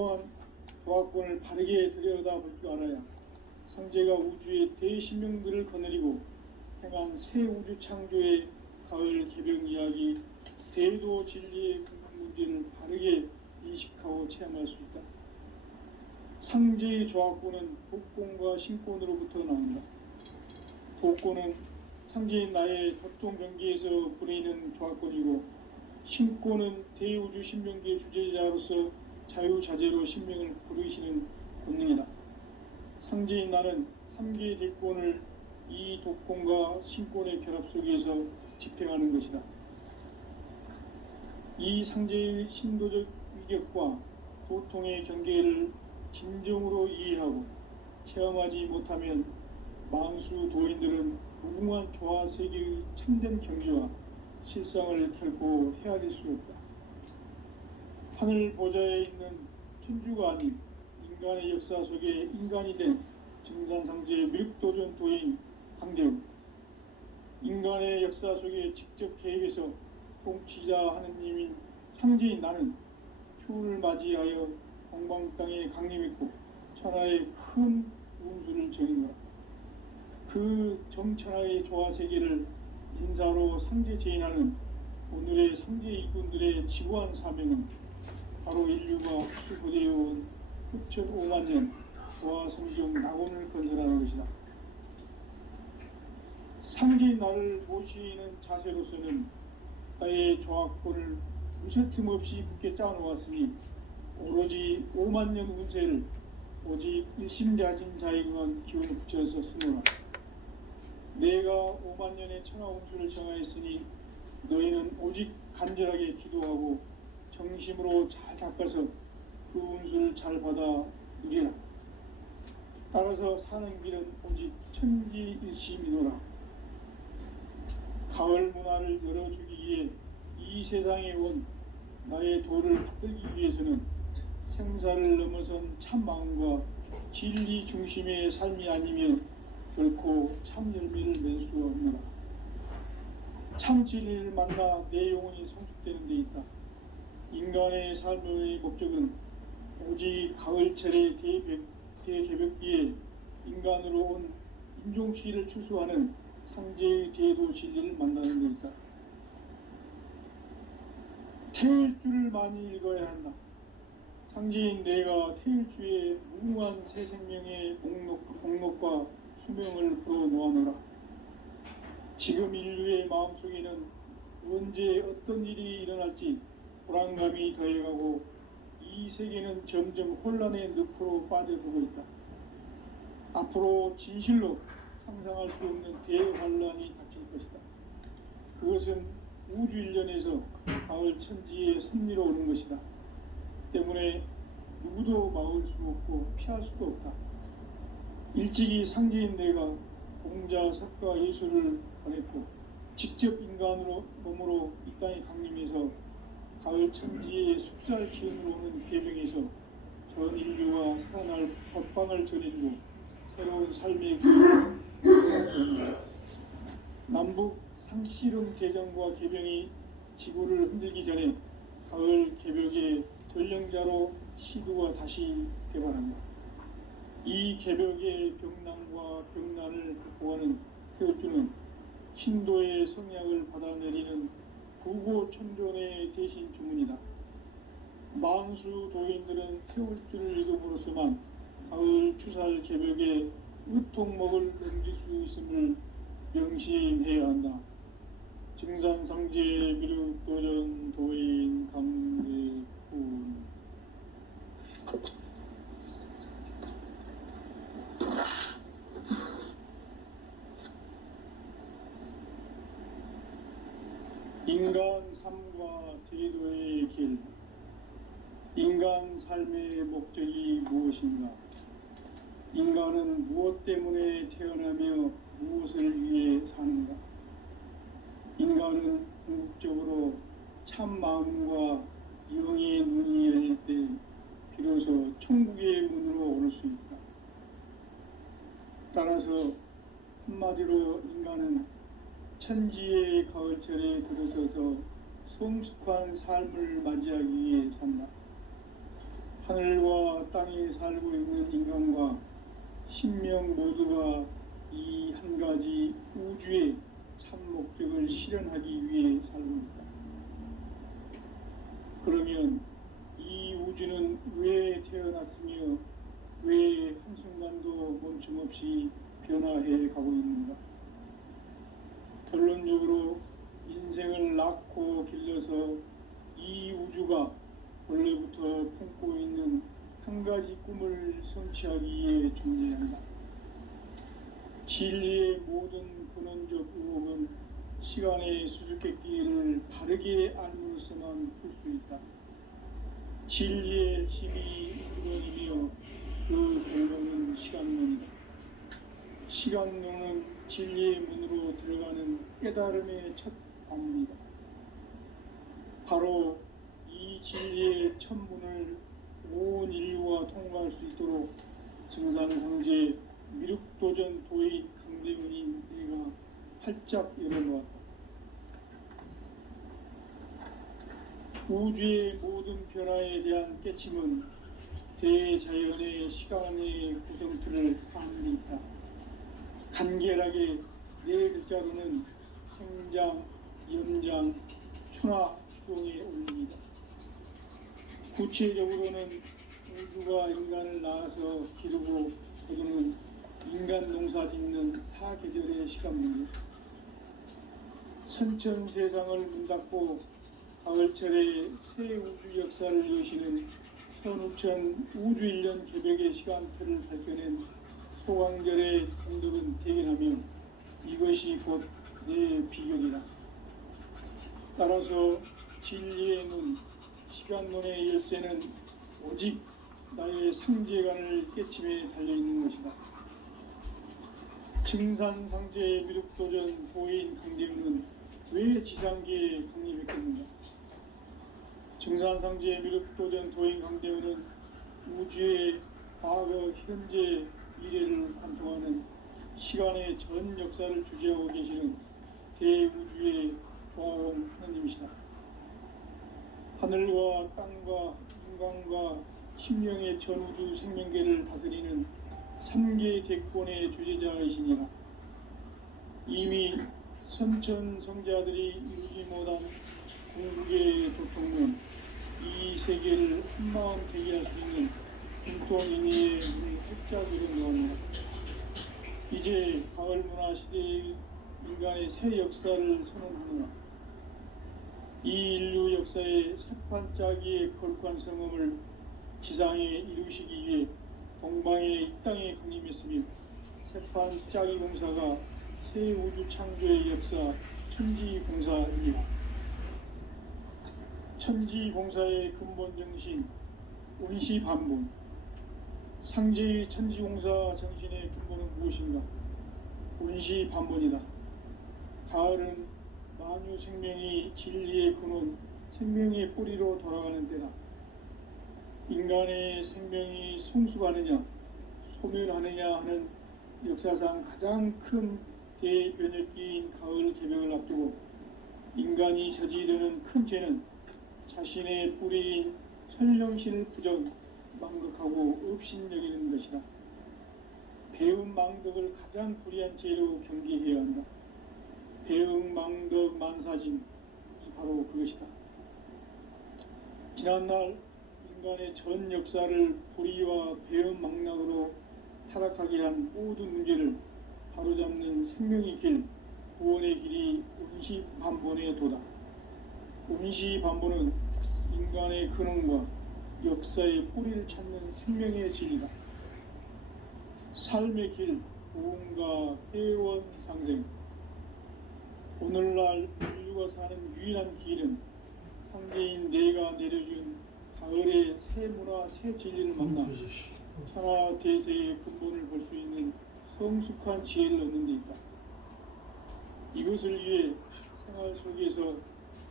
무궁한 조합권을 바르게 들여다볼 줄 알아야 상제가 우주의 대신명들을 거느리고 행한 새 우주 창조의 가을 개벽 이야기, 대도 진리의 근본 문제를 바르게 인식하고 체험할 수 있다. 상제의 조합권은 독권과 신권으로부터 나온다. 독권은 상제인 나의 보통 경계에서 부리는 조합권이고, 신권은 대우주 신명기의 주제자로서 자유자재로 신명을 부르시는 권능이다. 상제인 나는 3개의 대권을 이 독권과 신권의 결합 속에서 집행하는 것이다. 이 상제의 신도적 위격과 도통의 경계를 진정으로 이해하고 체험하지 못하면 만수 도인들은 무궁한 조화 세계의 참된 경지와 실상을 결코 헤아릴 수 없다. 하늘 보좌에 있는 천주가 아닌 인간의 역사 속에 인간이 된 증산상제의 미륵도전 도인 강대웅, 인간의 역사 속에 직접 개입해서 통치자 하느님인 상제인 나는 추운을 맞이하여 동방 땅에 강림했고 천하의 큰 운수를 정인노라. 그 정천하의 조화 세계를 인사로 상제 제인하는 오늘의 상제 일꾼들의 지구한 사명은 바로 인류가 수부되어 온 흡천 5만 년 조화 성경 낙원을 건설하는 것이다. 상제인 나를 모시는 자세로서는 나의 조합권을 무쇠틈 없이 굳게 짜놓았으니 오로지 5만 년 운세를 오직 일심가진 자에게만 기운을 붙여서 쓰노라. 내가 5만 년의 천하 운수를 정하였으니 너희는 오직 간절하게 기도하고 정심으로 잘 닦아서 그 운수를 잘 받아 누리라. 따라서 사는 길은 오직 천지일심이노라. 가을 문화를 열어주기 위해 이 세상에 온 나의 도를 받들기 위해서는 생사를 넘어선 참 마음과 진리 중심의 삶이 아니면 결코 참 열매를 맺을 수 없노라. 참 진리를 만나 내 영혼이 성숙되는 데 있다. 인간의 삶의 목적은 오직 가을철의 대개벽기에 인간으로 온 인종시를 추수하는 상제의 대도 진리를 만나는 데 있다. 태일주를 많이 읽어야 한다. 상제인 내가 태일주의 무궁한 새 생명의 목록과 수명을 풀어놓아노라. 지금 인류의 마음속에는 언제 어떤 일이 일어날지 불안감이 더해가고 이 세계는 점점 혼란의 늪으로 빠져들고 있다. 앞으로 진실로 상상할 수 없는 대환란이 닥칠 것이다. 그것은 우주 일련에서 가을 천지의 섭리로 오는 것이다. 때문에 누구도 막을 수 없고 피할 수도 없다. 일찍이 상제인 내가 공자, 석가, 예수를 보냈고 직접 인간으로 몸으로 이 땅에 강림해서 가을 천지의 숲살 기운으로 오는 계명에서 전 인류가 살아날 법방을 전해주고 새로운 삶의 기운을 전합니다. 남북 상씨름 개정과 개병이 지구를 흔들기 전에 가을 개벽의 전령자로 시두가 다시 개발한다. 이 개벽의 병난과 병난을 극복하는 태울주는 신도의 성약을 받아내리는 부고천존의 대신 주문이다. 만수 도인들은 태울주를 읽음으로써만 가을 추살 개벽의 의통목을 넘길 수 있음을 명심해야 한다. 증산상제 미륵도전 도인 강대훈. 인간 삶과 제도의 길. 인간 삶의 목적이 무엇인가? 인간은 무엇 때문에 태어나며 무엇을 위해 사는가? 인간은 궁극적으로 참 마음과 영의 눈이 열릴 때 비로소 천국의 문으로 오를 수 있다. 따라서 한마디로 인간은 천지의 가을철에 들어서서 성숙한 삶을 맞이하기 위해 산다. 하늘과 땅에 살고 있는 인간과 신명 모두가 이 한 가지 우주의 참 목적을 실현하기 위해 살고 있다. 그러면 이 우주는 왜 태어났으며 왜 한순간도 멈춤없이 변화해 가고 있는가? 결론적으로 인생을 낳고 길러서 이 우주가 원래부터 품고 있는 한 가지 꿈을 성취하기에 존재한다. 진리의 모든 근원적 의혹은 시간의 수수께끼를 바르게 알므로서만 풀 수 있다. 진리의 핵심이 우주론이며 그 결론은 시간론이다. 시간론은 진리의 문으로 들어가는 깨달음의 첫 관문이다. 바로 이 진리의 첫 문을 온 인류가 통과할 수 있도록 증산상제 미륵도전 도인 강대문인 내가 활짝 열어놓았다. 우주의 모든 변화에 대한 깨침은 대자연의 시간의 구성틀을 아는 데 있다. 간결하게 네 글자로는 생장, 연장, 추나 추동에 올립니다. 구체적으로는 우주가 인간을 낳아서 기르고 거두는 인간 농사 짓는 사계절의 시간 문제, 선천 세상을 문 닫고 가을철에 새 우주 역사를 여시는 선우천 우주 1년 개벽의 시간틀을 밝혀낸 소광절의 공덕은 대견하며 이것이 곧 내 비결이라. 따라서 진리의 문, 시간론의 열쇠는 오직 나의 상제관을 깨침에 달려있는 것이다. 증산상제의 미륵도전 도인 강대훈은 왜 지상계에 강림했겠는가? 증산상제의 미륵도전 도인 강대훈은 우주의 과거, 현재, 미래를 관통하는 시간의 전 역사를 주재하고 계시는 대우주의 조화원 하느님이시다. 하늘과 땅과 인간과 심령의 전우주 생명계를 다스리는 3개 대권의 주제자이시니라. 이미 선천성자들이 이루지 못한 궁극의 도통론, 이 세계를 한마음 되게 할 수 있는 중통인의의 문을 활짝 열어놓았노라. 이제 가을 문화 시대의 인간의 새 역사를 선언하노라. 이 인류 역사의 새판짜기의 거룩한 성음을 지상에 이루시기 위해 동방의 이 땅에 강림했으며 새판짜기 공사가 새 우주 창조의 역사 천지공사입니다. 천지공사의 근본 정신 운시반본, 상제의 천지공사 정신의 근본은 무엇인가? 운시반본이다. 가을은 만유 생명이 진리의 근원, 생명의 뿌리로 돌아가는 때다. 인간의 생명이 성숙하느냐, 소멸하느냐 하는 역사상 가장 큰 대변혁기인 가을 개벽을 앞두고 인간이 저지르는 큰 죄는 자신의 뿌리인 천령신을 부정, 망극하고 업신여기는 것이다. 배음 망덕을 가장 불의한 죄로 경계해야 한다. 배음 망덕 만사진이 바로 그것이다. 지난날 인간의 전 역사를 불의와 배음 망락으로 타락하게 한 모든 문제를 바로잡는 생명의 길, 구원의 길이 운시반본의 도다. 운시반본은 인간의 근원과 역사의 뿌리를 찾는 생명의 진리다. 삶의 길, 고음과 회원 상생. 오늘날 인류가 사는 유일한 길은 상제인 내가 내려준 가을의 새 문화, 새 진리를 만나 천하 대세의 근본을 볼 수 있는 성숙한 지혜를 얻는 데 있다. 이것을 위해 생활 속에서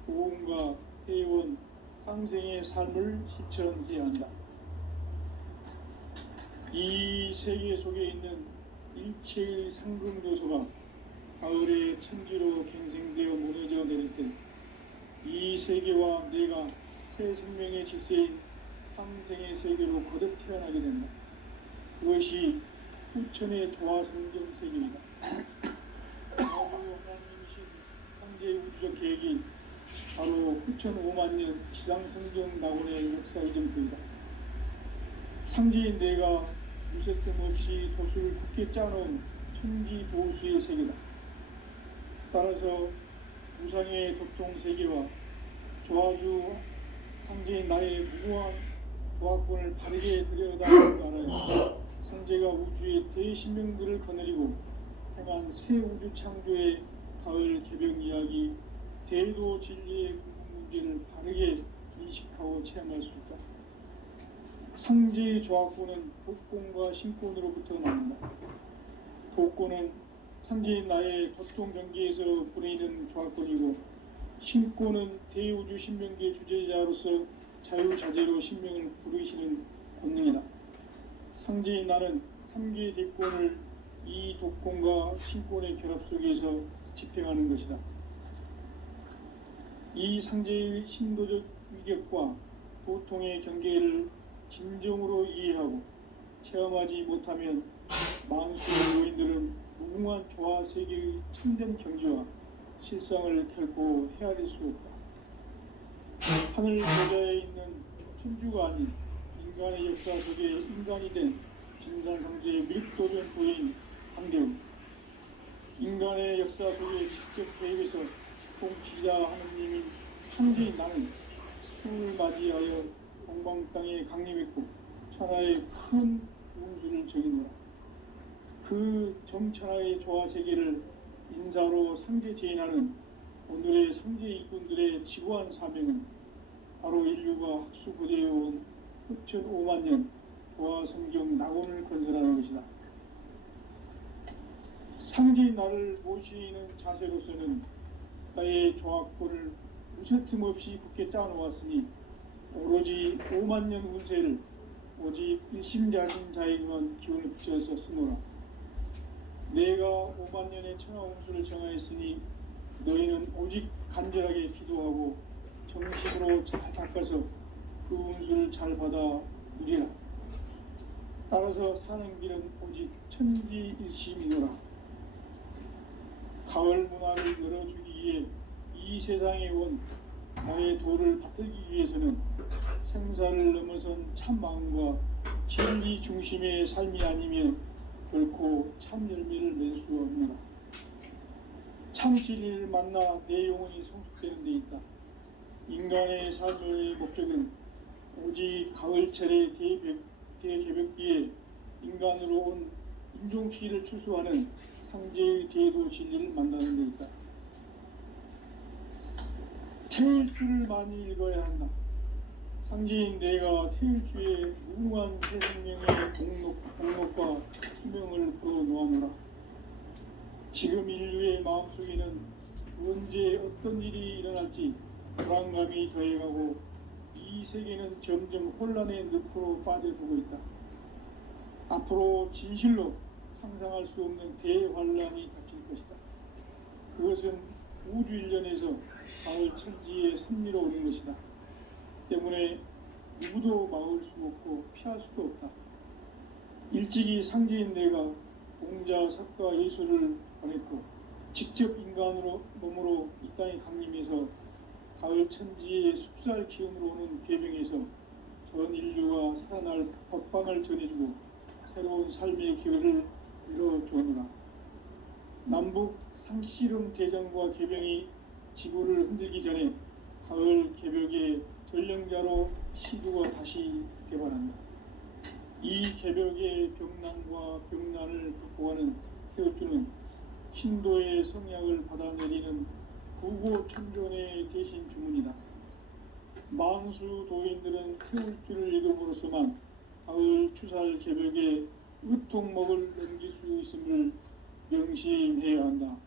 고음과 회원, 상생의 삶을 실천해야 한다. 이 세계 속에 있는 일체의 상금도소가 가을의 천지로 갱생되어 무너져 내릴 때 이 세계와 내가 새 생명의 질서인 상생의 세계로 거듭 태어나게 된다. 그것이 후천의 조화성경 세계이다. 바로 하나님이신 창조의 우주적 계획이 바로 후천 5만 년 지상성경 낙원의 역사의 전부이다. 창조인 내가 무쇠뜸 없이 도수를 굳게 짜놓은 천지도수의 세계다. 따라서 우상의 독종 세계와 조화주 상제인 나의 무고한 조합권을 바르게 들여다보는 알아야 상제가 우주의 대신명들을 거느리고 행한 새 우주 창조의 가을 개벽 이야기 대도 진리의 궁극 문제를 바르게 인식하고 체험할 수 있다. 상제의 조합권은 복권과 신권으로부터 나온다. 복권은 상제인 나의 독종 경계에서 보내는 조합권이고, 신권은 대우주 신명기의 주제자로서 자유자재로 신명을 부르시는 권능이다. 상제인 나는 3개의 대권을 이 독권과 신권의 결합 속에서 집행하는 것이다. 이 상제의 신도적 위격과 보통의 경계를 진정으로 이해하고 체험하지 못하면 만수의 요인들은 무궁한 조화 세계의 참된 경지와 실상을 결코 헤아릴 수 없다. 하늘 보좌에 있는 천주가 아닌 인간의 역사 속에 인간이 된 진산상제의 밀도전 부인 함대우, 인간의 역사 속에 직접 개입해서 통치자 하느님인 창조인 나는 추을 맞이하여 동방 땅에 강림했고 천하의 큰 운수를 정의노라. 그 정천하의 조화 세계를 인사로 상제 제인하는 오늘의 상제 일꾼들의 지고한 사명은 바로 인류가 학수고대해온 후천 5만 년 조화 성경 낙원을 건설하는 것이다. 상제인 나를 모시는 자세로서는 나의 조합권을 무쇠틈 없이 굳게 짜놓았으니 오로지 5만 년 운세를 오직 일심자신 자에게만 기운을 붙여서 쓰노라. 내가 5만 년의 천하 운수를 정하였으니 너희는 오직 간절하게 기도하고 정식으로 잘 닦아서 그 운수를 잘 받아 누리라. 따라서 사는 길은 오직 천지일심이노라. 가을 문화를 열어주기 위해 이 세상에 온 나의 도를 받들기 위해서는 생사를 넘어선 참 마음과 진리 중심의 삶이 아니면 결코 참 열매를 맺을 수 없노라. 참 진리를 만나 내 영혼이 성숙되는 데 있다. 인간의 삶의 목적은 오직 가을철의 대개벽기에 인간으로 온 인종피를 추수하는 상제의 대도 진리를 만나는 데 있다. 태일주를 많이 읽어야 한다. 상제인 내가 태일주의 무궁한 새 생명의 공록과 수명을 불어놓아노라. 지금 인류의 마음속에는 언제 어떤 일이 일어날지 불안감이 더해가고 이 세계는 점점 혼란의 늪으로 빠져들고 있다. 앞으로 진실로 상상할 수 없는 대환란이 닥칠 것이다. 그것은 우주 일련에서 가을 천지의 섭리로 오는 것이다. 때문에 누구도 막을 수 없고 피할 수도 없다. 일찍이 상제인 내가 공자, 석가, 예수를 보냈고 직접 인간으로 몸으로 이 땅에 강림해서 가을 천지의 숲살 기운으로 오는 계명에서 전 인류가 살아날 법방을 전해주고 새로운 삶의 기회를 이뤄주느라. 남북 상씨름 대전과 개병이 지구를 흔들기 전에 가을 개벽의 전령자로 시두가 다시 개발한다. 이 개벽의 병난과 병난을 극복하는 태우주는 신도의 성약을 받아내리는 구고천존의 대신 주문이다. 만수 도인들은 태울주를 읽음으로써만 가을 추살 개벽에 으통목을 넘길 수 있음을 명심해야 한다.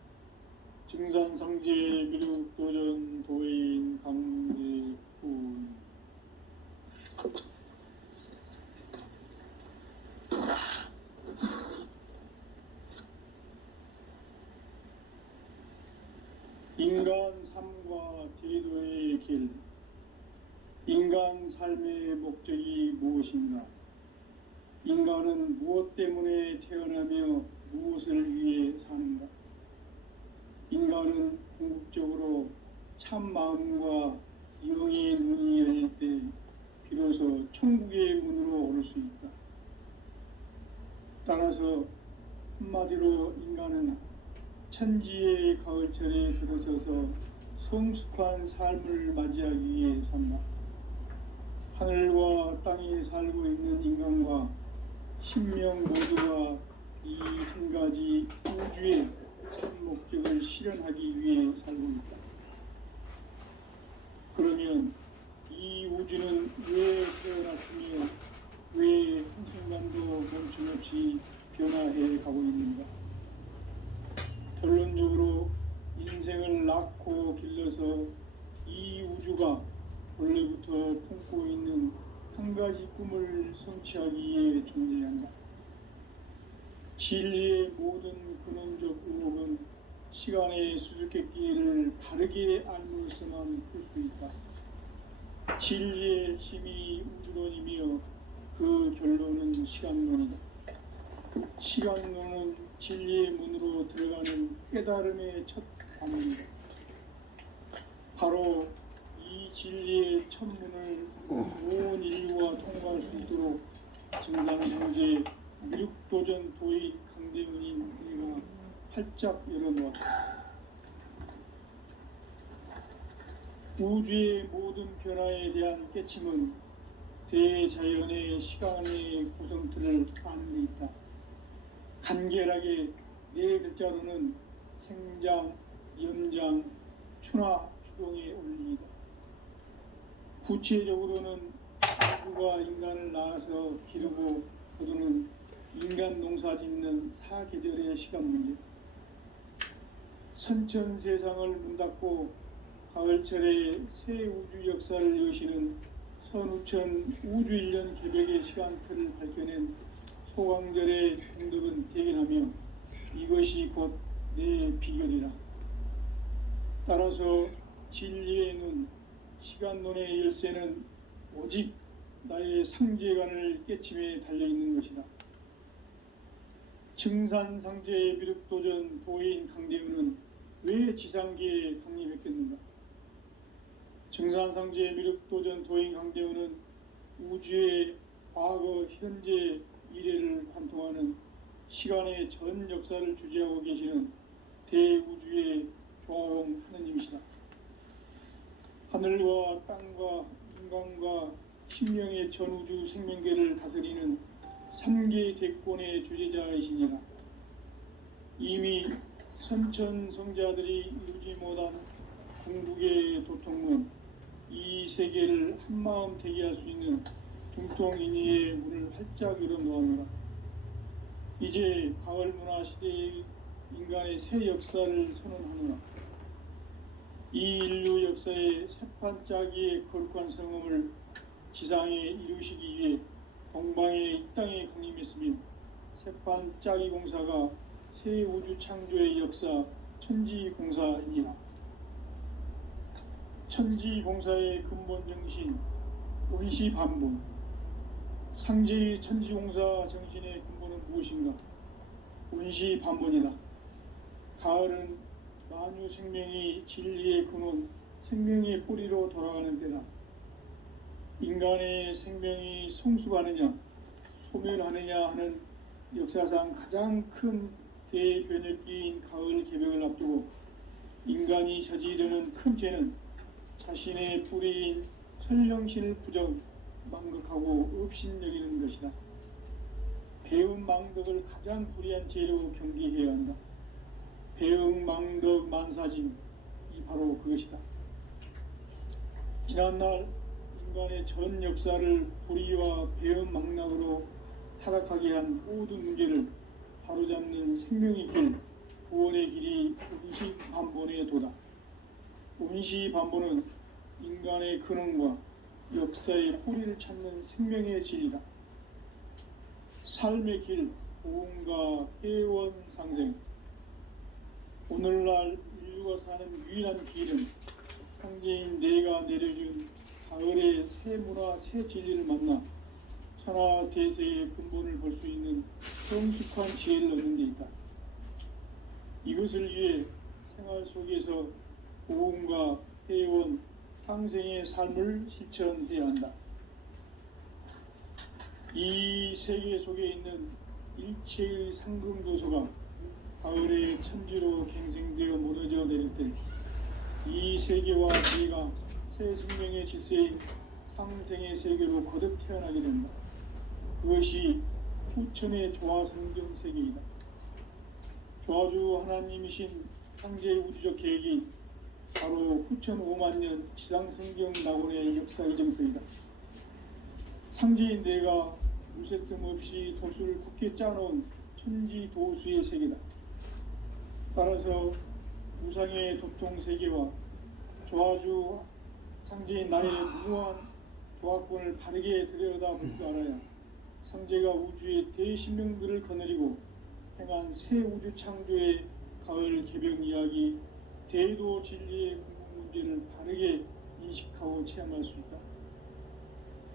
증산상제 미륵도전 도인 강제훈. 인간 삶과 제도의 길. 인간 인간 삶의 목적이 무엇인가? 인간은 무엇 때문에 태어나며 무엇을 위해 사는가? 인간은 궁극적으로 참 마음과 영의 문이 열릴 때 비로소 천국의 문으로 오를 수 있다. 따라서 한마디로 인간은 천지의 가을철에 들어서서 성숙한 삶을 맞이하기 위해 산다. 하늘과 땅에 살고 있는 인간과 신명 모두가 이 한 가지 우주의 참 목적을 실현하기 위해 살고 있다. 그러면 이 우주는 왜 태어났으며 왜 한순간도 멈춤없이 변화해 가고 있는가? 결론적으로 인생을 낳고 길러서 이 우주가 원래부터 품고 있는 한 가지 꿈을 성취하기 위해 존재한다. 진리의 모든 근원적 의목은 시간의 수수께끼를 바르게 알므로서만 풀 수 있다. 진리의 힘이 우주론이며 그 결론은 시간론이다. 시간론은 진리의 문으로 들어가는 깨달음의 첫 관문이다. 바로 이 진리의 첫 문을 온 인류가 통과할 수 있도록 증산성제 미륵도전 도의 강대문인 내가 활짝 열어놓았다. 우주의 모든 변화에 대한 깨침은 대자연의 시간의 구성틀을 아는 데 있다. 간결하게 네 글자로는 생장, 연장, 추나 추동의 원리이다. 구체적으로는 우주가 인간을 낳아서 기르고 거두는 인간 농사 짓는 사계절의 시간 문제. 선천 세상을 문 닫고 가을철에 새 우주 역사를 여시는 선우천 우주 1년 개백의 시간틀을 밝혀낸 소강절의 동덕은 대견하며 이것이 곧 내 비결이라. 따라서 진리의 눈, 시간론의 열쇠는 오직 나의 상제관을 깨침에 달려있는 것이다. 증산상제의 미륵도전 도인 강대우는 왜 지상계에 강림했겠는가? 증산상제의 미륵도전 도인 강대우는 우주의 과거, 현재, 미래를 관통하는 시간의 전 역사를 주재하고 계시는 대우주의 조화용 하느님이시다. 하늘과 땅과 인간과 신명의 전우주 생명계를 다스리는 3개 대권의 주재자이시니라. 이미 선천성자들이 이루지 못한 궁극의 도통문, 이 세계를 한마음 되게 할 수 있는 중통인의의 문을 활짝 열어놓아노라. 이제 가을문화 시대의 인간의 새 역사를 선언하노라. 이 인류 역사의 새판짜기의 거룩한 성음을 지상에 이루시기 위해 동방의 이 땅에 강림했으며 새판짜기 공사가 새 우주 창조의 역사 천지공사이니라. 천지공사의 근본 정신 원시반복. 상제의 천지공사 정신의 근본은 무엇인가? 원시반복이다. 가을은 만유 생명이 진리의 근원, 생명의 뿌리로 돌아가는 때다. 인간의 생명이 성숙하느냐, 소멸하느냐 하는 역사상 가장 큰 대변혁기인 가을 개벽을 앞두고 인간이 저지르는 큰 죄는 자신의 뿌리인 천령신을 부정, 망극하고 업신여기는 것이다. 배움 망덕을 가장 불의한 죄로 경계해야 한다. 배움 망덕 만사짐이 바로 그것이다. 지난날 인간의 전 역사를 불의와 배움 망락으로 타락하게 한 모든 문제를 바로잡는 생명의 길, 구원의 길이 원시반본의 도다. 원시반본은 인간의 근원과 역사의 뿌리를 찾는 생명의 진리다. 삶의 길, 고음과 회원상생. 오늘날 인류가 사는 유일한 길은 상제인 내가 내려준 가을의 새 문화, 새 진리를 만나 천하 대세의 근본을 볼 수 있는 성숙한 지혜를 얻는 데 있다. 이것을 위해 생활 속에서 고음과 회원, 상생의 삶을 실천해야 한다. 이 세계 속에 있는 일체의 상금도서가 가을의 천지로 갱생되어 무너져 내릴 때 이 세계와 우리가 새 생명의 질서인 상생의 세계로 거듭 태어나게 된다. 그것이 후천의 조화성경 세계이다. 조화주 하나님이신 상제의 우주적 계획이 바로 후천 5만 년 지상성경 낙원의 역사 이정표이다. 상제인 내가 무쇠 틈 없이 도수를 굳게 짜놓은 천지 도수의 세계다. 따라서 우상의 도통 세계와 조화주 상제인 나의 무모한 조화권을 바르게 들여다볼 줄 알아야 상제가 우주의 대신명들을 거느리고 행한 새 우주 창조의 가을 개벽 이야기, 대도 진리의 궁극 문제를 바르게 인식하고 체험할 수 있다.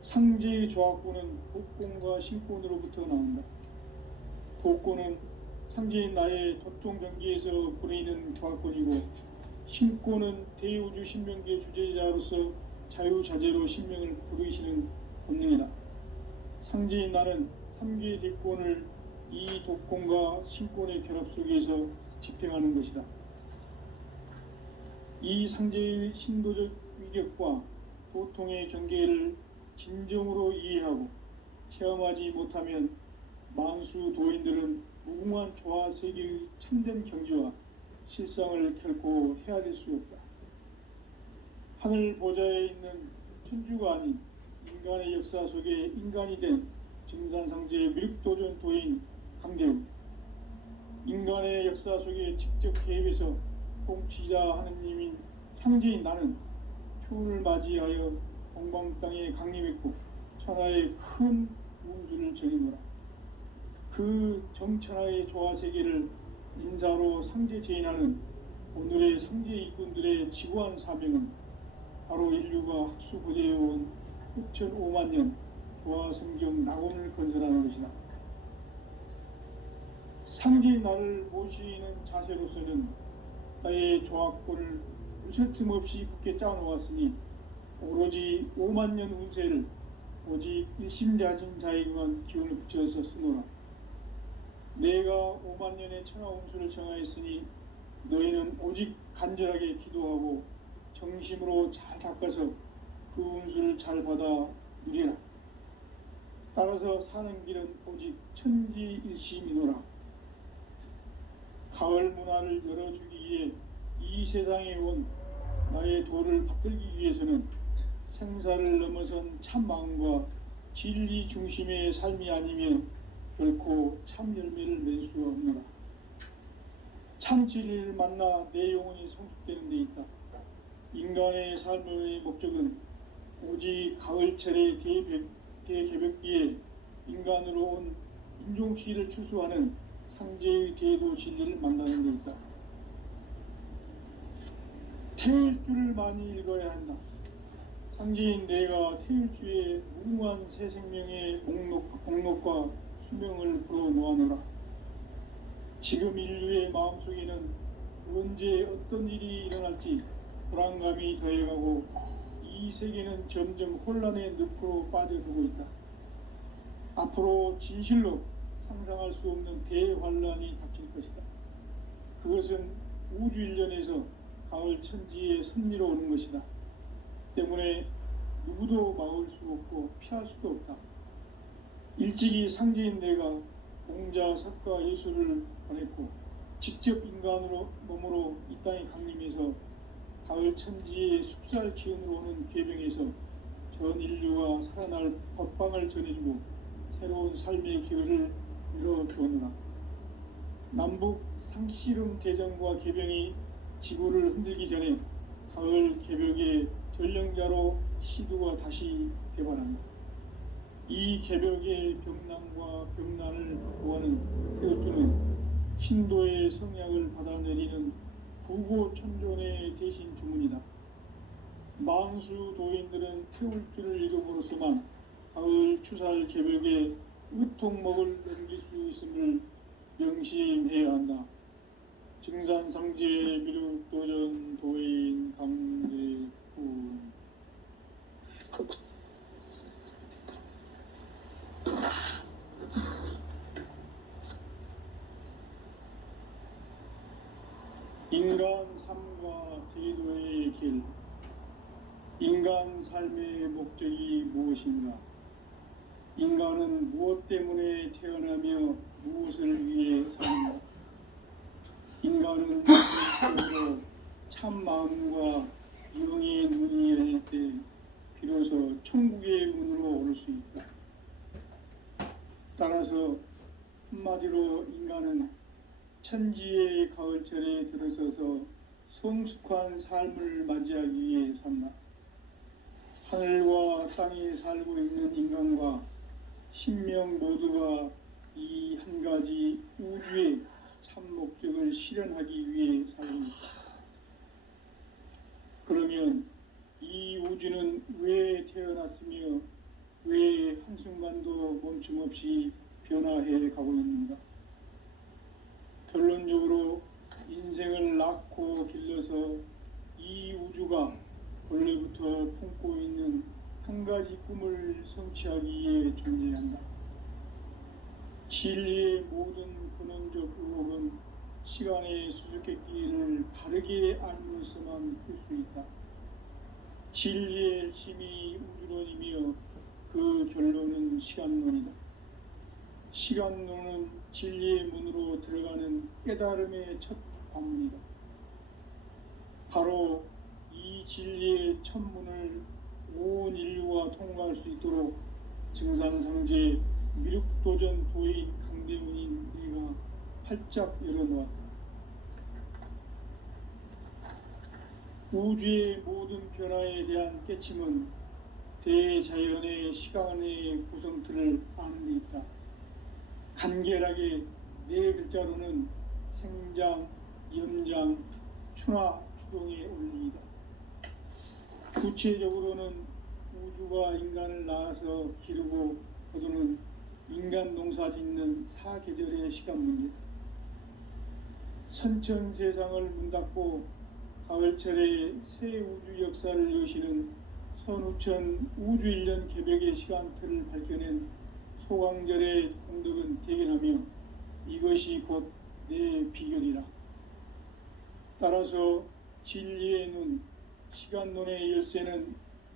상제의 조화권은 복권과 신권으로부터 나온다. 복권은 상제인 나의 도통 경계에서 부리는 조화권이고, 신권은 대우주 신명계 주제자로서 자유자재로 신명을 부르시는 본능이다. 상제인 나는 3개의 대권을 이 독권과 신권의 결합 속에서 집행하는 것이다. 이 상제의 신도적 위격과 도통의 경계를 진정으로 이해하고 체험하지 못하면 만수 도인들은 무궁한 조화 세계의 참된 경지와 실상을 결코 헤아릴 수 없다. 하늘 보좌에 있는 천주가 아닌 인간의 역사 속에 인간이 된 증산상제의 미륵도전 도인 강대우, 인간의 역사 속에 직접 개입해서 통치자 하느님인 상제인 나는 추운을 맞이하여 동방 땅에 강림했고 천하의 큰 운수를 정해노라. 그 정천하의 조화세계를 인사로 상제 제인하는 오늘의 상제 이꾼들의 지구한 사명은 바로 인류가 학수고대해온 후천 5만 년 조화성경 낙원을 건설하는 것이다. 상제인 나를 모시는 자세로서는 나의 조화권을 무쇠 틈 없이 굳게 짜놓았으니 오로지 5만 년 운세를 오직 일심자진 자에게만 기운을 붙여서 쓰노라. 내가 5만 년의 천하 운수를 정하였으니 너희는 오직 간절하게 기도하고 정심으로 잘 닦아서 그 운수를 잘 받아 누리라. 따라서 사는 길은 오직 천지일심이노라. 가을 문화를 열어주기 위해 이 세상에 온 나의 도를 받들기 위해서는 생사를 넘어선 참 마음과 진리 중심의 삶이 아니면 결코 참 열매를 맺을 수 없노라. 참 진리를 만나 내 영혼이 성숙되는 데 있다. 인간의 삶의 목적은 오직 가을철의 대개벽기에 인간으로 온 인종시를 추수하는 상제의 대도 진리를 만나는 데 있다. 태일주를 많이 읽어야 한다. 상제인 내가 태일주의 무궁한 새 생명의 목록과 수명을 불어놓아노라. 지금 인류의 마음속에는 언제 어떤 일이 일어날지 불안감이 더해가고 이 세계는 점점 혼란의 늪으로 빠져들고 있다. 앞으로 진실로 상상할 수 없는 대환란이 닥칠 것이다. 그것은 우주 일련에서 가을 천지의 섭리로 오는 것이다. 때문에 누구도 막을 수 없고 피할 수도 없다. 일찍이 상제인 내가 공자, 석가, 예수를 보냈고 직접 인간으로 몸으로 이 땅에 강림해서 가을 천지의 숲살 기운으로 오는 계병에서 전 인류가 살아날 법방을 전해주고 새로운 삶의 기회를 열어주었노라. 남북 상씨름 대전과 계병이 지구를 흔들기 전에 가을 개벽의 전령자로 시두가 다시 개발한다. 이 개벽의 병난과 병난을 극복하는 태우주는 신도의 성약을 받아내리는 부고천존의 대신 주문이다. 만수 도인들은 태울 줄을 잃어버렸지만 가을 추살 개벽에 으통먹을 넘길 수 있음을 명심해야 한다. 증산상제 미륵도전 도인 강제훈. 인간 삶과 대도의 길. 인간 삶의 목적이 무엇인가? 인간은 무엇 때문에 태어나며 무엇을 위해 사는가? 인간은 본능적으로 참 마음과 영의 문이 열릴 때 비로소 천국의 문으로 오를 수 있다. 따라서 한마디로 인간은 천지의 가을철에 들어서서 성숙한 삶을 맞이하기 위해 산다. 하늘과 땅에 살고 있는 인간과 신명 모두가 이 한 가지 우주의 참 목적을 실현하기 위해 살고 있다. 그러면 이 우주는 왜 태어났으며 왜 한순간도 멈춤 없이 변화해 가고 있는가? 결론적으로 인생을 낳고 길러서 이 우주가 원래부터 품고 있는 한 가지 꿈을 성취하기 위해 존재한다. 진리의 모든 근원적 의혹은 시간의 수수께끼를 바르게 알므로서만 풀 수 있다. 진리의 핵심이 우주론이며 그 결론은 시간론이다. 시간론은 진리의 문으로 들어가는 깨달음의 첫 관문이다. 바로 이 진리의 첫 문을 온 인류가 통과할 수 있도록 증산상제 미륵도전 도인 강대훈인 내가 활짝 열어놓았다. 우주의 모든 변화에 대한 깨침은 대자연의 시간의 구성틀을 아는 데 있다. 간결하게 네 글자로는 생장, 연장, 추나 추동의 원리이다. 구체적으로는 우주가 인간을 낳아서 기르고 거두는 인간 농사 짓는 사계절의 시간 문제. 선천 세상을 문 닫고 가을철에 새 우주 역사를 여시는 선우천 우주 1년 개벽의 시간틀을 밝혀낸 소강절의 공덕은 대견하며 이것이 곧 내 비결이라. 따라서 진리의 눈, 시간론의 열쇠는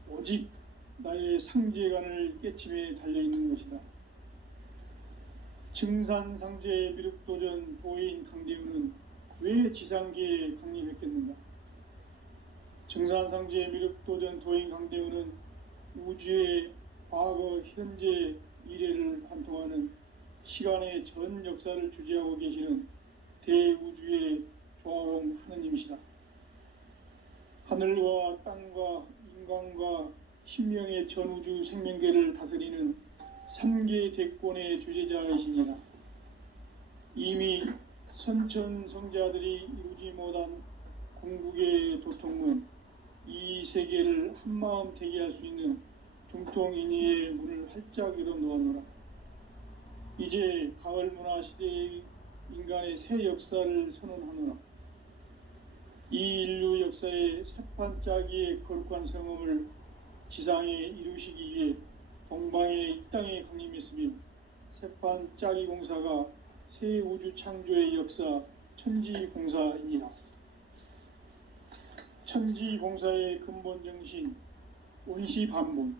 오직 나의 상제관을 깨침에 달려있는 것이다. 증산상제 미륵도전 도인 강대훈은 왜 지상계에 강림했겠는가? 증산상제 미륵도전 도인 강대훈은 우주의 과거, 현재, 미래를 관통하는 시간의 전 역사를 주재하고 계시는 대우주의 조화공 하느님이시다. 하늘과 땅과 인간과 신명의 전우주 생명계를 다스리는 3계 대권의 주재자이시니라. 이미 선천성자들이 이루지 못한 궁극의 도통문, 이 세계를 한마음 되게 할 수 있는 중통인의의 문을 활짝 열어놓았노라. 이제 가을 문화 시대의 인간의 새 역사를 선언하노라. 이 인류 역사의 새판짜기의 거룩한 성음을 지상에 이루시기 위해 동방의 이 땅에 강림했으며 새판짜기 공사가 새 우주 창조의 역사 천지공사이니라. 천지공사의 근본 정신 온시반본.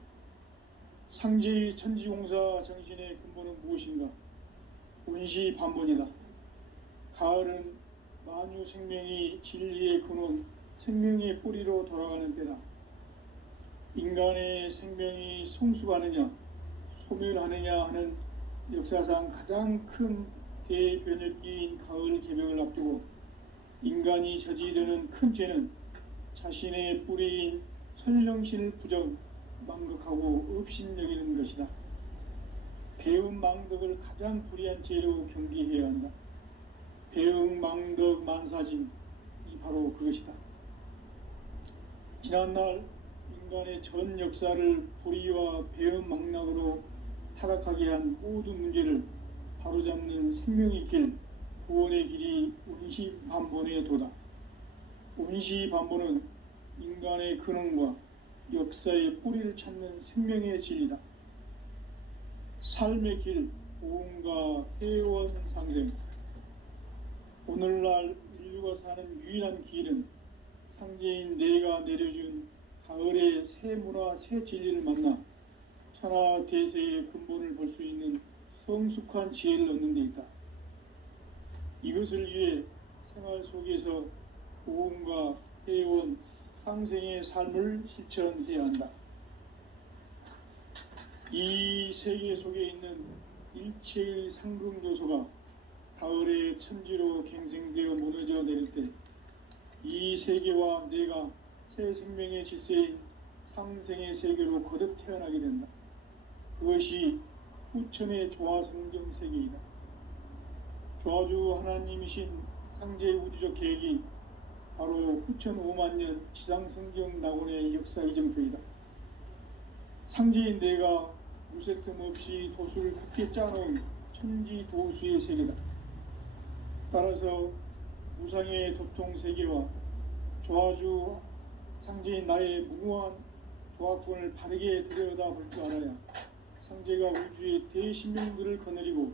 상제의 천지공사 정신의 근본은 무엇인가? 온시반본이다. 가을은 만유 생명이 진리의 근원, 생명의 뿌리로 돌아가는 때다. 인간의 생명이 성숙하느냐, 소멸하느냐 하는 역사상 가장 큰 대변혁기인 가을 개벽을 앞두고 인간이 저지르는 큰 죄는 자신의 뿌리인 설령신을 부정, 망극하고 업신여기는 것이다. 배움 망덕을 가장 불의한 죄로 경계해야 한다. 배움 망덕 만사진, 이 바로 그것이다. 지난날 인간의 전 역사를 불의와 배은망락으로 타락하게 한 모든 문제를 바로잡는 생명의 길, 구원의 길이 운시반본의 도다. 운시반본은 인간의 근원과 역사의 뿌리를 찾는 생명의 진리다. 삶의 길, 보험과 회원 상생. 오늘날 인류가 사는 유일한 길은 상제인 내가 내려준 가을의 새 문화, 새 진리를 만나 천하 대세의 근본을 볼 수 있는 성숙한 지혜를 얻는 데 있다. 이것을 위해 생활 속에서 보험과 회원, 상생의 삶을 실천해야 한다. 이 세계 속에 있는 일체의 상승요소가 가을의 천지로 갱생되어 무너져 내릴 때 이 세계와 내가 새 생명의 질서인 상생의 세계로 거듭 태어나게 된다. 그것이 후천의 조화성경 세계이다. 조화주 하나님이신 상제의 우주적 계획이 바로 후천 5만년 지상성경 낙원의 역사 이정표이다. 상제인 내가 무쇠틈 없이 도수를 굳게 짜놓은 천지 도수의 세계다. 따라서 무상의 도통 세계와 조화주 상제인 나의 무궁한 조화권을 바르게 들여다볼 줄 알아야 상제가 우주의 대신명들을 거느리고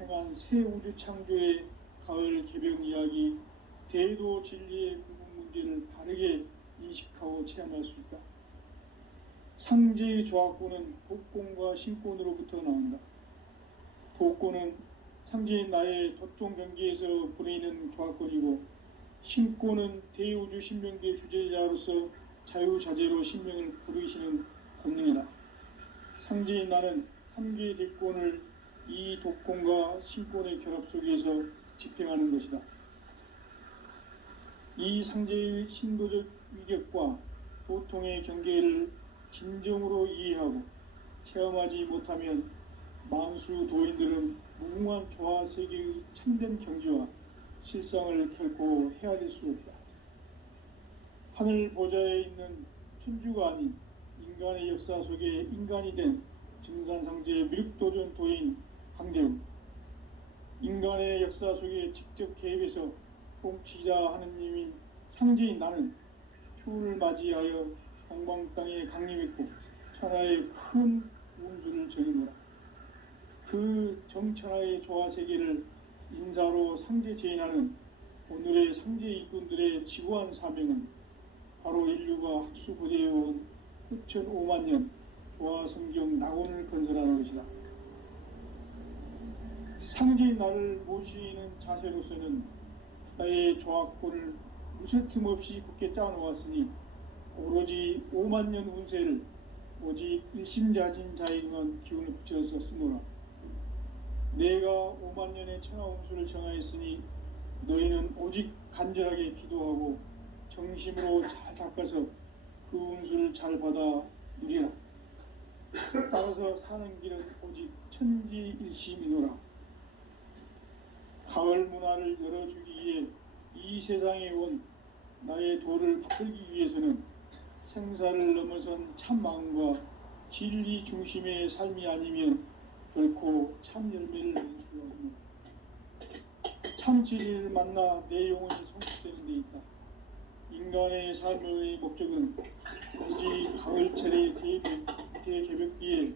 행한 새 우주 창조의 가을 개병 이야기, 대도 진리의 구분 문제를 바르게 인식하고 체험할 수 있다. 상제의 조화권은 독권과 신권으로부터 나온다. 독권은 상제인 나의 도통 경계에서 부리는 조화권이고, 신권은 대우주 신명계 주제자로서 자유자재로 신명을 부르시는 권능이다. 상제인 나는 3개의 대권을 이 독권과 신권의 결합 속에서 집행하는 것이다. 이 상제의 신도적 위격과 도통의 경계를 진정으로 이해하고 체험하지 못하면 만수 도인들은 무궁한 조화세계의 참된 경지와 실상을 결코 헤아릴 수 없다. 하늘 보좌에 있는 천주가 아닌 인간의 역사 속에 인간이 된 증산상제의 미륵도전 도인 강대우, 인간의 역사 속에 직접 개입해서 통치자 하느님인 상제인 나는 추운을 맞이하여 동방 땅에 강림했고 천하의 큰 운수를 정의노라. 그 정천하의 조화세계를 인사로 상제 제인하는 오늘의 상제 일꾼들의 지구한 사명은 바로 인류가 학수부대해온 후천 5만년 조화성경 낙원을 건설하는 것이다. 상제인 나를 모시는 자세로서는 나의 조화권을 무쇠틈 없이 굳게 짜놓았으니 오로지 5만년 운세를 오직 일심자진 자에게만 기운을 붙여서 쓰노라. 내가 5만년의 천하운수를 정하였으니 너희는 오직 간절하게 기도하고 정심으로 잘 닦아서 그 운수를 잘 받아 누리라. 따라서 사는 길은 오직 천지일심이노라. 가을 문화를 열어주기 위해 이 세상에 온 나의 도를 붙들기 위해서는 생사를 넘어선 참 마음과 진리 중심의 삶이 아니면 결코 참 열매를 낼 수가 없는 참 진리를 만나 내 영혼이 성숙되는 데 있다. 인간의 삶의 목적은 오직 가을철의 대개벽기에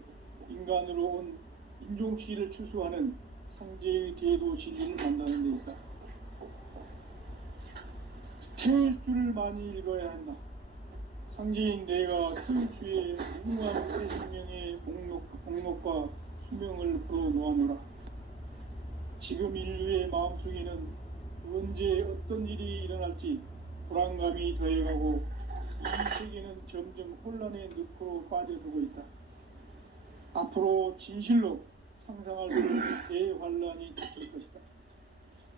인간으로 온 인종시를 추수하는 상제의 대도 진리를 만나는 데 있다. 태일주를 많이 읽어야 한다. 상제인 내가 태일주의 무궁한 새 생명의 목록과 수명을 풀어놓아노라. 지금 인류의 마음속에는 언제 어떤 일이 일어날지 불안감이 더해가고 이 세계는 점점 혼란의 늪으로 빠져들고 있다. 앞으로 진실로 상상할 수 없는 대환란이 닥칠 것이다.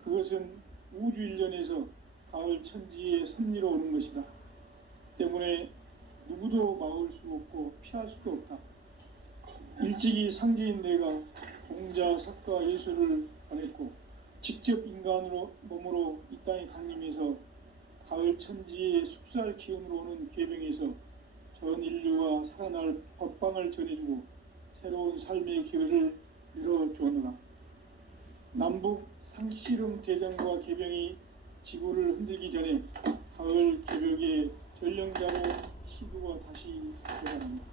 그것은 우주 일전에서 가을 천지의 섭리로 오는 것이다. 때문에 누구도 막을 수 없고 피할 수도 없다. 일찍이 상제인 내가 공자, 석가, 예수를 보냈고 직접 인간으로 몸으로 이 땅에 강림해서 가을 천지의 숲살 기운으로 오는 계병에서 전 인류가 살아날 법방을 전해주고 새로운 삶의 기회를 열어주었노라. 남북 상씨름 대전과 개병이 지구를 흔들기 전에 가을 개벽의 전령자로 시구가 다시 되어갑니다.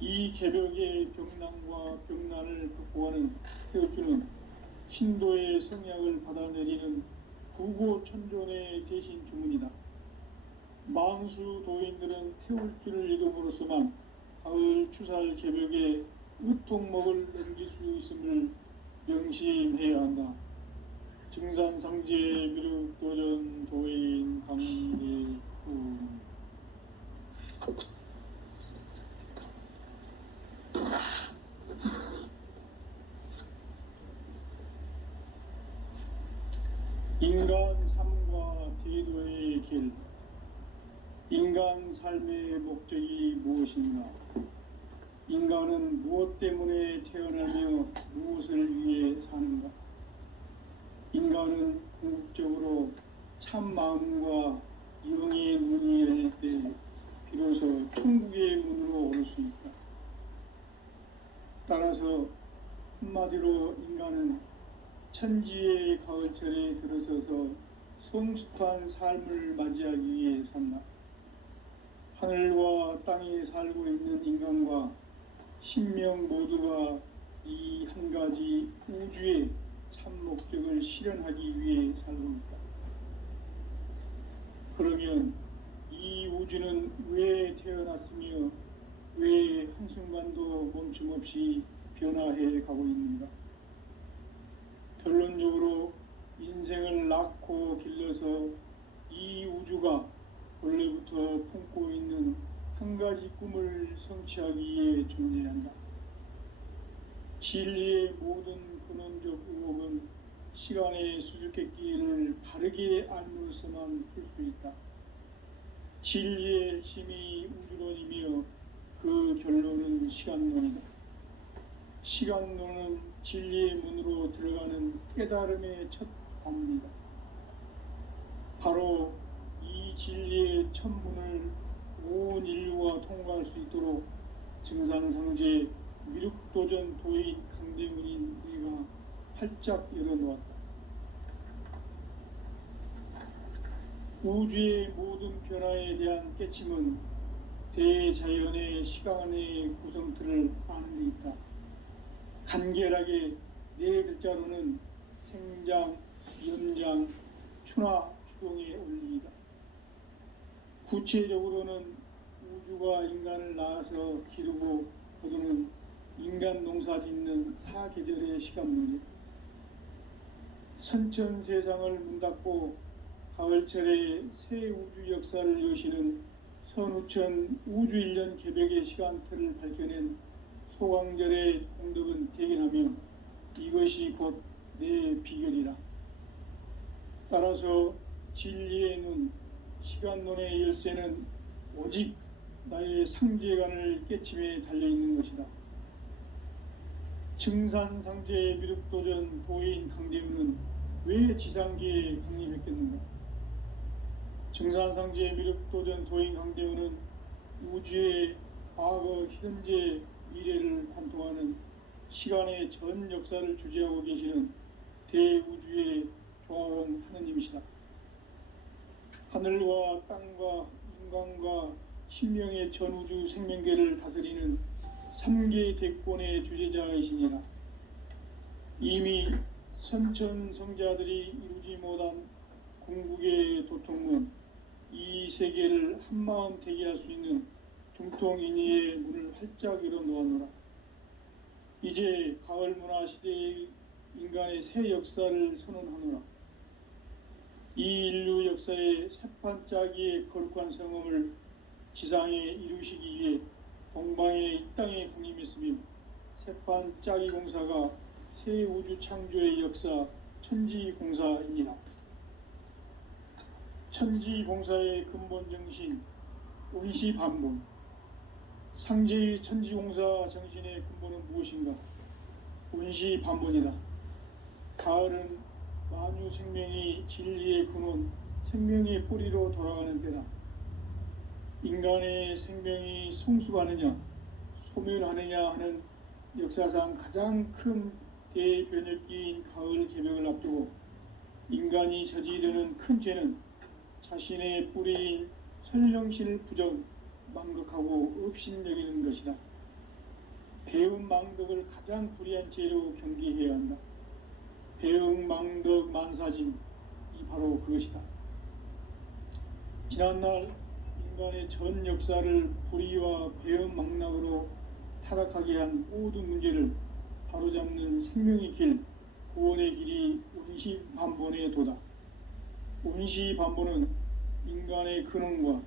이 개벽의 병난과 병난을 극복하는 태울주는 신도의 성약을 받아내리는 구고천존의 대신 주문이다. 망수 도인들은 태울주를 읽음으로써만 가을 추살 개벽의 으통목을 넘길 수 있음을 명심해야 한다. 증산상제 미륵도전 도인 강대구. 인간 삶과 제도의 길. 인간 삶의 목적이 무엇인가? 인간은 무엇 때문에 태어나며 무엇을 위해 사는가? 인간은 궁극적으로 참 마음과 영의 문이 열릴 때 비로소 천국의 문으로 오를 수 있다. 따라서 한마디로 인간은 천지의 가을철에 들어서서 성숙한 삶을 맞이하기 위해 산다. 하늘과 땅에 살고 있는 인간과 신명 모두가 이 한 가지 우주의 참 목적을 실현하기 위해 살고 있다. 그러면 이 우주는 왜 태어났으며 왜 한순간도 멈춤없이 변화해 가고 있는가? 결론적으로 인생을 낳고 길러서 이 우주가 원래부터 품고 있는 한 가지 꿈을 성취하기 위해 존재한다. 진리의 모든 근원적 의혹은 시간의 수수께끼를 바르게 알므로서만 풀 수 있다. 진리의 핵심이 우주론이며 그 결론은 시간론이다. 시간론은 진리의 문으로 들어가는 깨달음의 첫 관문이다. 바로 이 진리의 첫 문을 온 인류가 통과할 수 있도록 증산상제 미륵도전 도인 강대문인 내가 활짝 열어놓았다. 우주의 모든 변화에 대한 깨침은 대자연의 시간의 구성틀을 아는 데 있다. 간결하게 네 글자로는 생장, 연장, 추나 추동의 원리이다. 구체적으로는 우주가 인간을 낳아서 기르고 거두는 인간 농사 짓는 사계절의 시간 문제. 선천 세상을 문닫고 가을철에 새 우주 역사를 여시는 선우천 우주 1년 개벽의 시간틀을 밝혀낸 소강절의 공덕은 대견하며 이것이 곧 내 비결이라. 따라서 진리의 눈, 시간론의 열쇠는 오직 나의 상제관을 깨침에 달려있는 것이다. 증산상제 미륵도전 도인 강대우는 왜 지상계에 강림했겠는가? 증산상제 미륵도전 도인 강대우는 우주의 과거, 현재, 미래를 관통하는 시간의 전 역사를 주재하고 계시는 대우주의 조화원 하느님이시다. 하늘과 땅과 인간과 신명의 전우주 생명계를 다스리는 3개 대권의 주재자이시니라. 이미 선천성자들이 이루지 못한 궁극의 도통문, 이 세계를 한마음 대기할 수 있는 중통인의의 문을 활짝 열어놓았노라. 이제 가을 문화 시대의 인간의 새 역사를 선언하노라. 이 인류 역사의 새판짜기의 거룩한 성음을 지상에 이루시기 위해 동방의 이 땅에 강림했으며 새판짜기 공사가 새 우주 창조의 역사 천지공사이니라. 천지공사의 근본 정신 원시반복. 상제의 천지공사 정신의 근본은 무엇인가? 원시반복이다. 가을은 만유 생명이 진리의 근원, 생명의 뿌리로 돌아가는 때다. 인간의 생명이 성숙하느냐 소멸하느냐 하는 역사상 가장 큰 대변혁기인 가을 개벽을 앞두고 인간이 저지르는 큰 죄는 자신의 뿌리인 선령신을 부정 망극하고 업신여기는 것이다. 배은 망덕을 가장 불의한 죄로 경계해야 한다. 배은 망덕 만사짐이 바로 그것이다. 지난날 인간의 전 역사를 불의와 배은 망락으로 타락하게 한 모든 문제를 바로잡는 생명의 길, 구원의 길이 운시반본의 도다. 운시반본은 인간의 근원과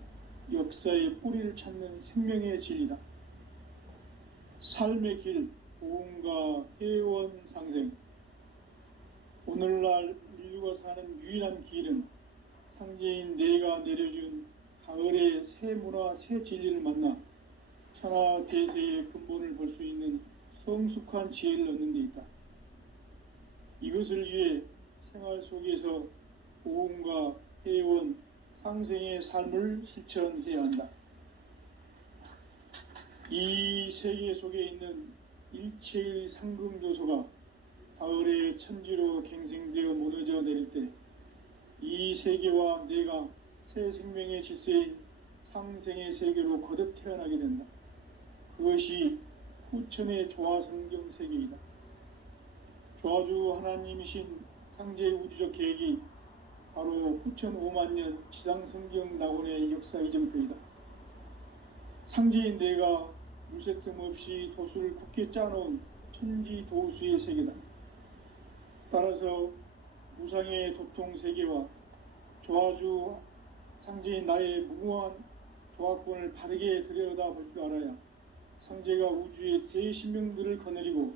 역사의 뿌리를 찾는 생명의 진리다. 삶의 길, 보험과 회원 상생. 오늘날 인류가 사는 유일한 길은 상제인 내가 내려준 가을의 새 문화, 새 진리를 만나 천하 대세의 근본을 볼 수 있는 성숙한 지혜를 얻는 데 있다. 이것을 위해 생활 속에서 보험과 회원, 상생의 삶을 실천해야 한다. 이 세계 속에 있는 일체의 상금 요소가 가을의 천지로 갱생되어 무너져 내릴 때 이 세계와 내가 새 생명의 질서인 상생의 세계로 거듭 태어나게 된다. 그것이 후천의 조화성경 세계이다. 조화주 하나님이신 상제의 우주적 계획이 바로 후천 5만년 지상성경 낙원의 역사 이정표이다. 상제인 내가 무쇠틈 없이 도수를 굳게 짜놓은 천지 도수의 세계다. 따라서 무상의 도통 세계와 조화주 상제인 나의 무궁한 조화권을 바르게 들여다볼 줄 알아야 상제가 우주의 대신명들을 거느리고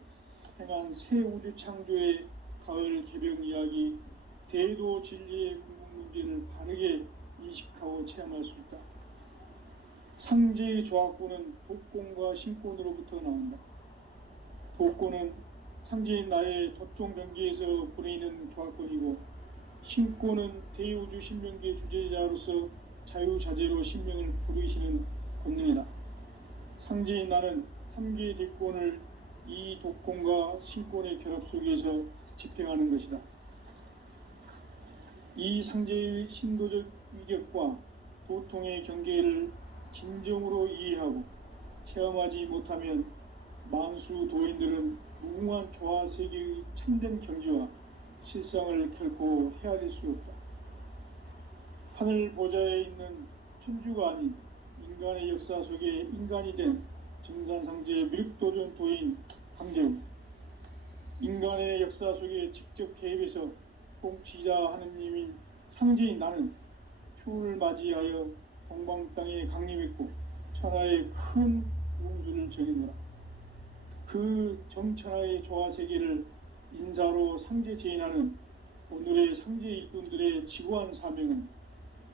행한 새 우주 창조의 가을 개벽 이야기, 대도 진리의 궁극 문제를 바르게 인식하고 체험할 수 있다. 상제의 조화권은 독권과 신권으로부터 나온다. 독권은 상제인 나의 도통 경계에서 부리는 조화권이고, 신권은 대우주 신명계 주제자로서 자유자재로 신명을 부르시는 권능이다. 상제인 나는 3개의 대권을 이 독권과 신권의 결합 속에서 집행하는 것이다. 이 상제의 신도적 위격과 도통의 경계를 진정으로 이해하고 체험하지 못하면 만수 도인들은 무궁한 조화세계의 참된 경지와 실상을 결코 헤아릴 수 없다. 하늘 보좌에 있는 천주가 아닌 인간의 역사 속에 인간이 된 정산상제의 미륵도전 도인 강재우, 인간의 역사 속에 직접 개입해서 통치자 하느님인 상제인 나는 추운을 맞이하여 동방 땅에 강림했고 천하의 큰 운수를 적이노라. 그 정천하의 조화세계를 인사로 상제 제인하는 오늘의 상제 일꾼들의 지구한 사명은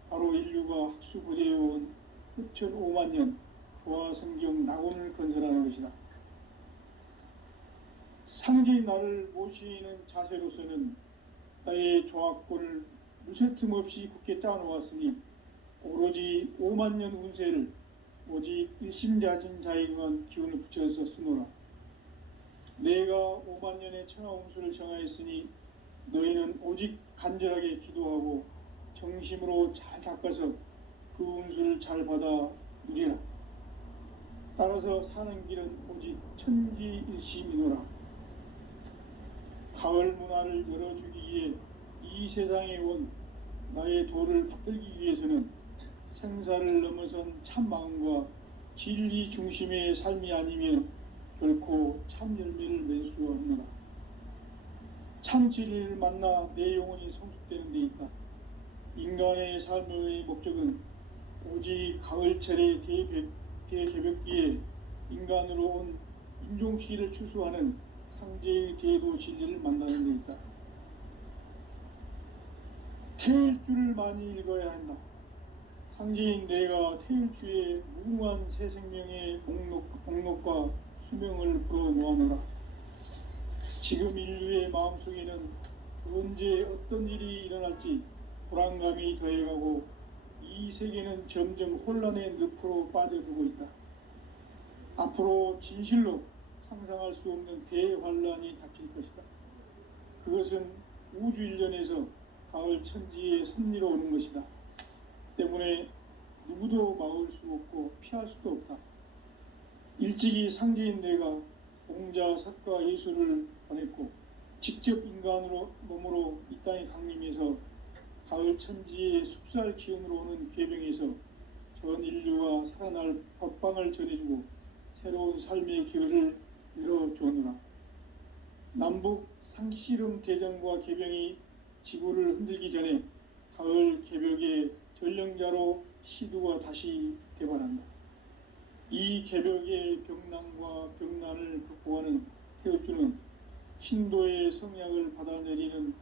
바로 인류가 학수고대해온 후천 5만년 조화성경 낙원을 건설하는 것이다. 상제인 나를 모시는 자세로서는 나의 조화권을 무쇠틈 없이 굳게 짜놓았으니 오로지 5만년 운세를 오직 일심자진 자에게만 기운을 붙여서 쓰노라. 내가 5만년의 천하 운수를 정하였으니 너희는 오직 간절하게 기도하고 정심으로 잘 닦아서 그 운수를 잘 받아 누리라. 따라서 사는 길은 오직 천지일심이노라. 가을 문화를 열어주기 위해 이 세상에 온 나의 도를 받들기 위해서는 생사를 넘어선 참 마음과 진리 중심의 삶이 아니면 결코 참 열매를 맺을 수 없노라. 참 진리를 만나 내 영혼이 성숙되는 데 있다. 인간의 삶의 목적은 오직 가을철의 대개벽기에 인간으로 온 인종시를 추수하는 상제의 대도 진리를 만나는 데 있다. 태일주를 많이 읽어야 한다. 상제인 내가 태일주의 무궁한 새 생명의 목록과 수명을 불어모아노라. 지금 인류의 마음속에는 언제 어떤 일이 일어날지 불안감이 더해가고 이 세계는 점점 혼란의 늪으로 빠져들고 있다. 앞으로 진실로 상상할 수 없는 대환란이 닥칠 것이다. 그것은 우주 일련에서 가을 천지의 섭리로 오는 것이다. 때문에 누구도 막을 수 없고 피할 수도 없다. 일찍이 상제인 내가 공자, 석가, 예수를 보냈고 직접 인간으로 몸으로 이 땅에 강림해서 가을 천지의 숲살 기운으로 오는 궤병에서 전 인류가 살아날 법방을 전해주고 새로운 삶의 기회를 열어주느라. 남북 상씨름 대전과 개병이 지구를 흔들기 전에 가을 개벽의 전령자로 시두가 다시 대발한다. 이 개벽의 병난과 병난을 극복하는 태울주는 신도의 성약을 받아내리는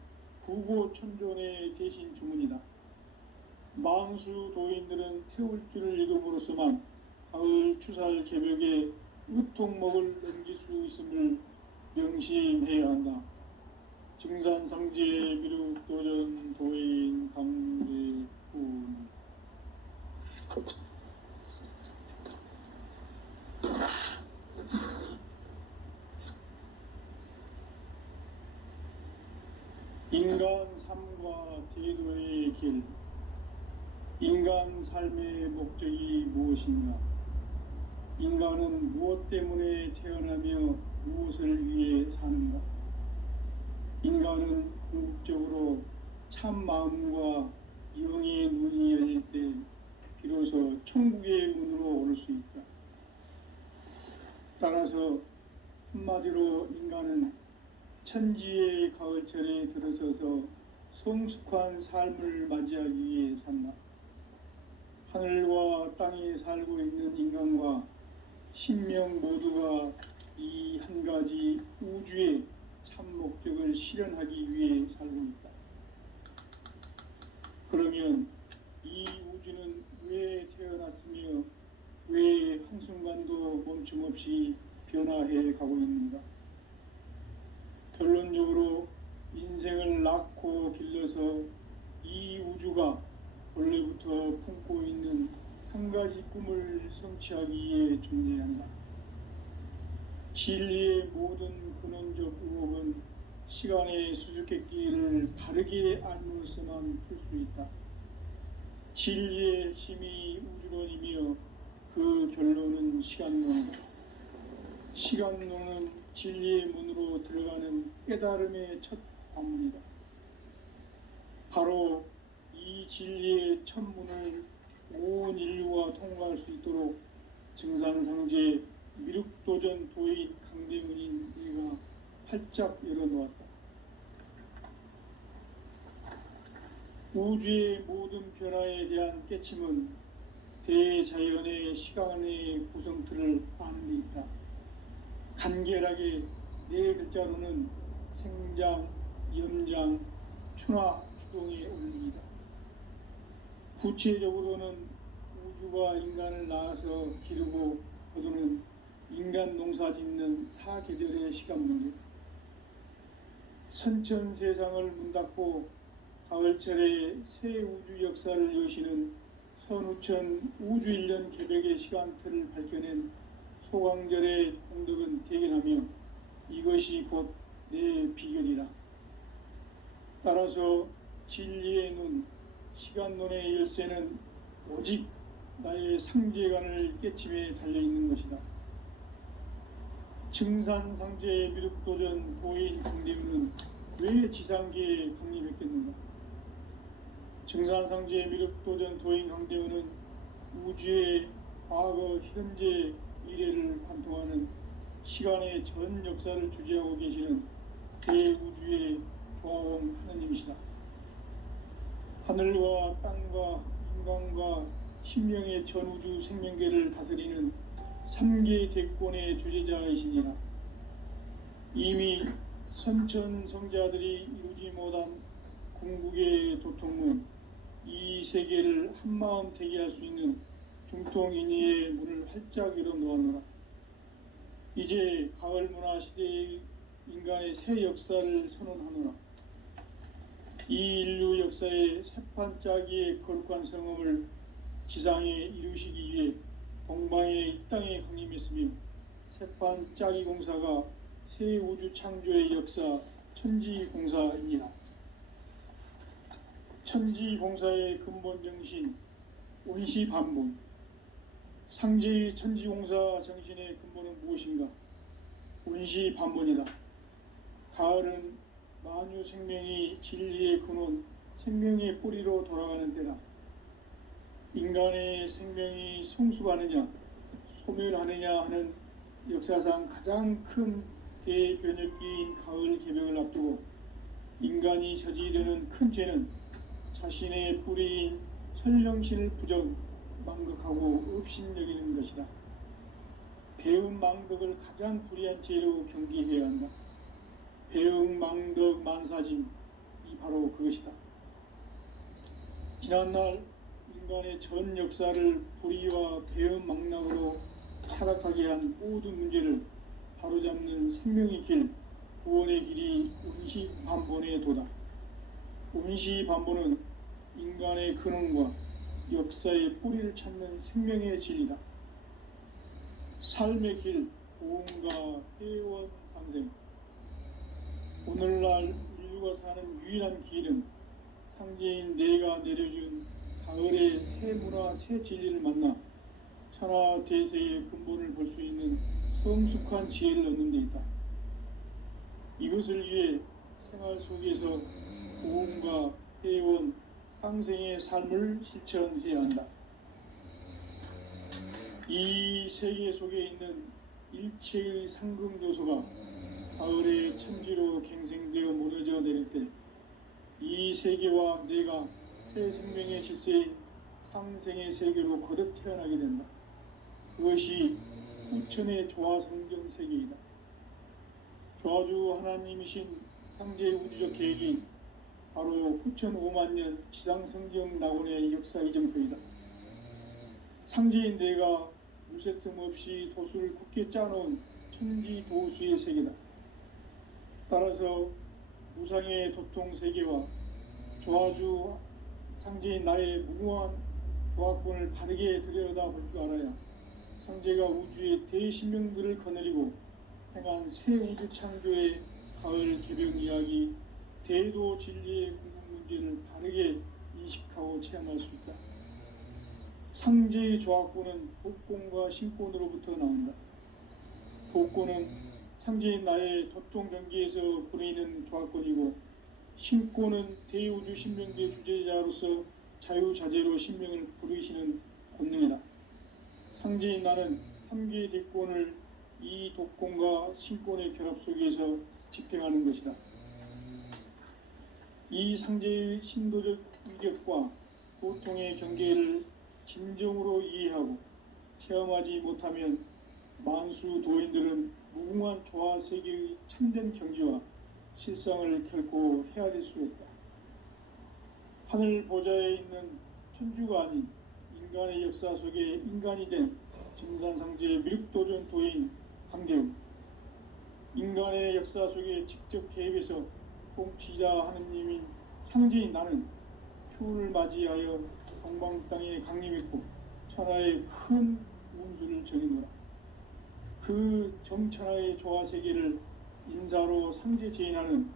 부고천존의 대신 주문이다. 망수 도인들은 태울주를 읽음으로써만 가을 추살 개벽의 으통목을 넘길 수 있음을 명심해야 한다. 증산상제 미륵도전 도인 강대군. 인간 삶과 대도의 길. 인간 삶의 목적이 무엇인가? 인간은 무엇 때문에 태어나며 무엇을 위해 사는가? 인간은 궁극적으로 참 마음과 영의 눈이 열릴 때 비로소 천국의 문으로 오를 수 있다. 따라서 한마디로 인간은 천지의 가을철에 들어서서 성숙한 삶을 맞이하기 위해 산다. 하늘과 땅에 살고 있는 인간과 신명 모두가 이 한 가지 우주의 참 목적을 실현하기 위해 살고 있다. 그러면 이 우주는 왜 태어났으며 왜 한순간도 멈춤 없이 변화해 가고 있는가? 결론적으로 인생을 낳고 길러서 이 우주가 원래부터 품고 있는 한 가지 꿈을 성취하기 위해 존재한다. 진리의 모든 근원적 의혹은 시간의 수수께끼를 바르게 알므로서만 풀 수 있다. 진리의 핵심이 우주론이며 그 결론은 시간론이다. 시간론은 진리의 문으로 들어가는 깨달음의 첫 관문이다. 바로 이 진리의 첫 문을 온 인류가 통과할 수 있도록 증산상제 미륵도전 도인 강대문인 내가 활짝 열어놓았다. 우주의 모든 변화에 대한 깨침은 대자연의 시간의 구성틀을 아는 데 있다. 간결하게 네 글자로는 생장, 염장, 추나, 추동의 원리이다. 구체적으로는 우주가 인간을 낳아서 기르고 거두는 인간 농사 짓는 사계절의 시간 문제. 선천 세상을 문 닫고 가을철에 새 우주 역사를 여시는 선우천 우주일년 개벽의 시간틀을 밝혀낸 소강절의 공덕은 대견하며 이것이 곧 내 비결이라. 따라서 진리의 눈, 시간론의 열쇠는 오직 나의 상제관을 깨침에 달려있는 것이다. 증산상제 미륵도전 도인 강대문은 왜 지상계에 강림했겠는가? 증산상제 미륵도전 도인 강대문은 우주의 과거, 현재, 미래를 관통하는 시간의 전 역사를 주재하고 계시는 대우주의 조화원 하느님이시다. 하늘과 땅과 인간과 신명의 전우주 생명계를 다스리는 3계 대권의 주재자이시니라. 이미 선천성자들이 이루지 못한 궁극의 도통문, 이 세계를 한마음 되게 할 수 있는 중통인의의 문을 활짝 열어놓았노라. 이제 가을 문화 시대의 인간의 새 역사를 선언하노라. 이 인류 역사의 새판짜기의 거룩한 성음을 지상에 이루시기 위해 동방의 이 땅에 강림했으며 새판짜기 공사가 새 우주 창조의 역사 천지공사입니다. 천지공사의 근본 정신 온시반본. 상제의 천지공사 정신의 근본은 무엇인가? 온시반본이다. 가을은 만유 생명이 진리의 근원, 생명의 뿌리로 돌아가는 때다. 인간의 생명이 성숙하느냐, 소멸하느냐 하는 역사상 가장 큰 대변혁기인 가을 개벽을 앞두고 인간이 저지르는 큰 죄는 자신의 뿌리인 설령신을 부정, 망극하고 업신여기는 것이다. 배은 망덕을 가장 불의한 죄로 경계해야 한다. 배응 망덕 만사짐이 바로 그것이다. 지난날 인간의 전 역사를 불의와 배응 망락으로 타락하게 한 모든 문제를 바로잡는 생명의 길, 구원의 길이 온시반본의 도다. 온시반본은 인간의 근원과 역사의 뿌리를 찾는 생명의 진리다. 삶의 길, 보험과 회원 상생. 오늘날 인류가 사는 유일한 길은 상제인 내가 내려준 가을의 새 문화, 새 진리를 만나 천하 대세의 근본을 볼 수 있는 성숙한 지혜를 얻는 데 있다. 이것을 위해 생활 속에서 보험과 회원, 상생의 삶을 실천해야 한다. 이 세계 속에 있는 일체의 상금요소가 가을의 천지로 갱생되어 무너져 내릴 때 이 세계와 내가 새 생명의 질서인 상생의 세계로 거듭 태어나게 된다. 그것이 후천의 조화성경 세계이다. 조화주 하나님이신 상제의 우주적 계획이 바로 후천 5만년 지상성경 낙원의 역사 이정표이다. 상제인 내가 무쇠틈 없이 도수를 굳게 짜놓은 천지도수의 세계다. 따라서 무상의 도통 세계와 조화주 상제인 나의 무궁한 조화권을 바르게 들여다볼 줄 알아야 상제가 우주의 대신명들을 거느리고 행한 새 우주 창조의 가을 개벽 이야기, 대도 진리의 궁극 문제를 바르게 인식하고 체험할 수 있다. 상제의 조화권은 복권과 신권으로부터 나온다. 복권은 상제인 나의 도통 경계에서 부르이는 조화권이고, 신권은 대우주 신명계 주제자로서 자유자재로 신명을 부르시는 권능이다. 상제인 나는 3개의 대권을 이 독권과 신권의 결합 속에서 집행하는 것이다. 이 상제의 신도적 위격과 고통의 경계를 진정으로 이해하고 체험하지 못하면 만수 도인들은 무궁한 조화 세계의 참된 경지와 실상을 결코 헤아릴 수 없다. 하늘 보좌에 있는 천주가 아닌 인간의 역사 속에 인간이 된 증산상제의 미륵도전 도인 강대웅, 인간의 역사 속에 직접 개입해서 통치자 하느님인 상제인 나는 추운을 맞이하여 동방 땅에 강림했고 천하의 큰 운수를 정의노라. 그 정천하의 조화세계를 인사로 상제 제인하는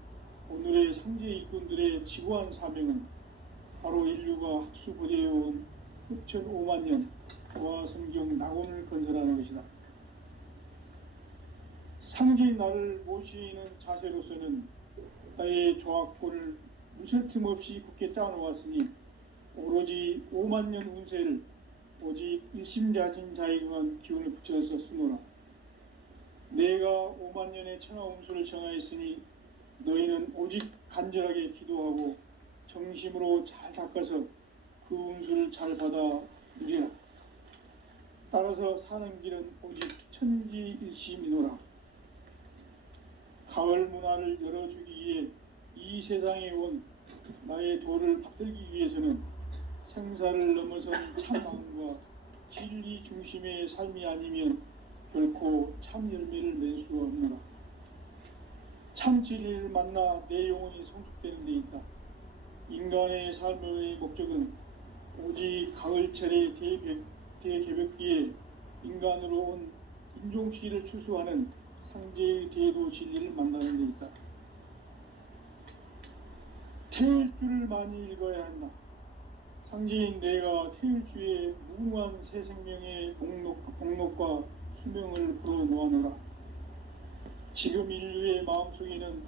오늘의 상제 일꾼들의 지구한 사명은 바로 인류가 학수부대해온 후천 5만년 조화성경 낙원을 건설하는 것이다. 상제인 나를 모시는 자세로서는 나의 조화권을 무쇠틈 없이 굳게 짜놓았으니 오로지 5만년 운세를 오직 일심자진 자에게만 기운을 붙여서 쓰노라. 내가 5만년의 천하 운수를 정하였으니 너희는 오직 간절하게 기도하고 정심으로 잘 닦아서 그 운수를 잘 받아 누리라. 따라서 사는 길은 오직 천지일심이노라. 가을 문화를 열어주기 위해 이 세상에 온 나의 도를 받들기 위해서는 생사를 넘어선 참마음과 진리 중심의 삶이 아니면 결코 참 열매를 맺을 수가 없노라. 참 진리를 만나 내 영혼이 성숙되는 데 있다. 인간의 삶의 목적은 오직 가을철의 대개벽기에 인간으로 온 인종씨를 추수하는 상제의 대도 진리를 만나는 데 있다. 태일주를 많이 읽어야 한다. 상제인 내가 태일주의 무궁한 새 생명의 목록과 수명을 풀어놓아노라. 지금 인류의 마음속에는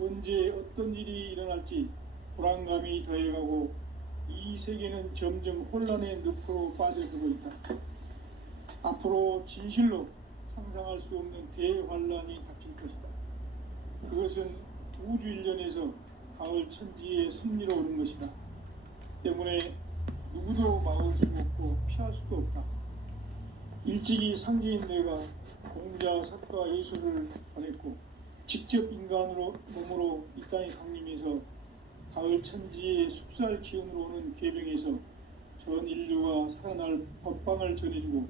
언제 어떤 일이 일어날지 불안감이 더해가고 이 세계는 점점 혼란의 늪으로 빠져들고 있다. 앞으로 진실로 상상할 수 없는 대환란이 닥칠 것이다. 그것은 우주 일전에서 가을 천지의 승리로 오는 것이다. 때문에 누구도 막을 수 없고 피할 수도 없다. 일찍이 상제인 내가 공자, 석가, 예수를 보냈고 직접 인간으로 몸으로 이 땅에 강림해서 가을 천지의 숲살 기운으로 오는 궤병에서 전 인류가 살아날 법방을 전해주고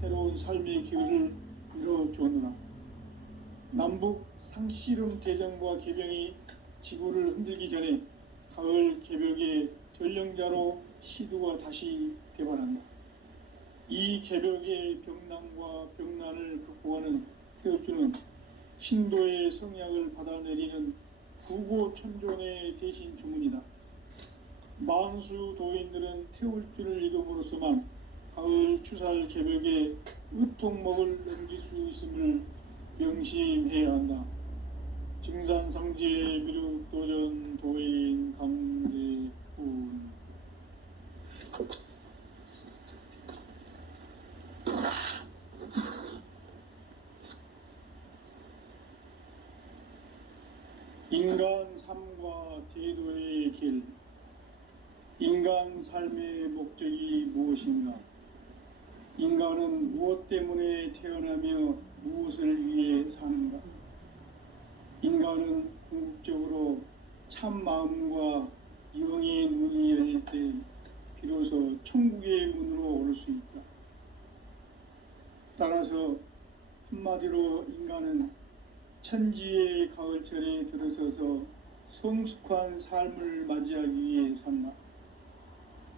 새로운 삶의 기회를 이뤄주었노라. 남북 상씨름 대전과 궤병이 지구를 흔들기 전에 가을 개벽의 전령자로 시두가 다시 개발한다. 이 개벽의 병난과 병난을 극복하는 태엽주는 신도의 성약을 받아내리는 구고천존의 대신 주문이다. 만수 도인들은 태울주를 읽음으로써만 가을 추살 개벽의 의통목을 넘길 수 있음을 명심해야 한다. 증산상제 미륵도전 도인 강대훈. 인간 삶과 제도의 길. 인간 삶의 목적이 무엇인가? 인간은 무엇 때문에 태어나며 무엇을 위해 사는가? 인간은 궁극적으로 참 마음과 영의 눈이 열릴 때 비로소 천국의 문으로 오를 수 있다. 따라서 한마디로 인간은 천지의 가을철에 들어서서 성숙한 삶을 맞이하기 위해 산다.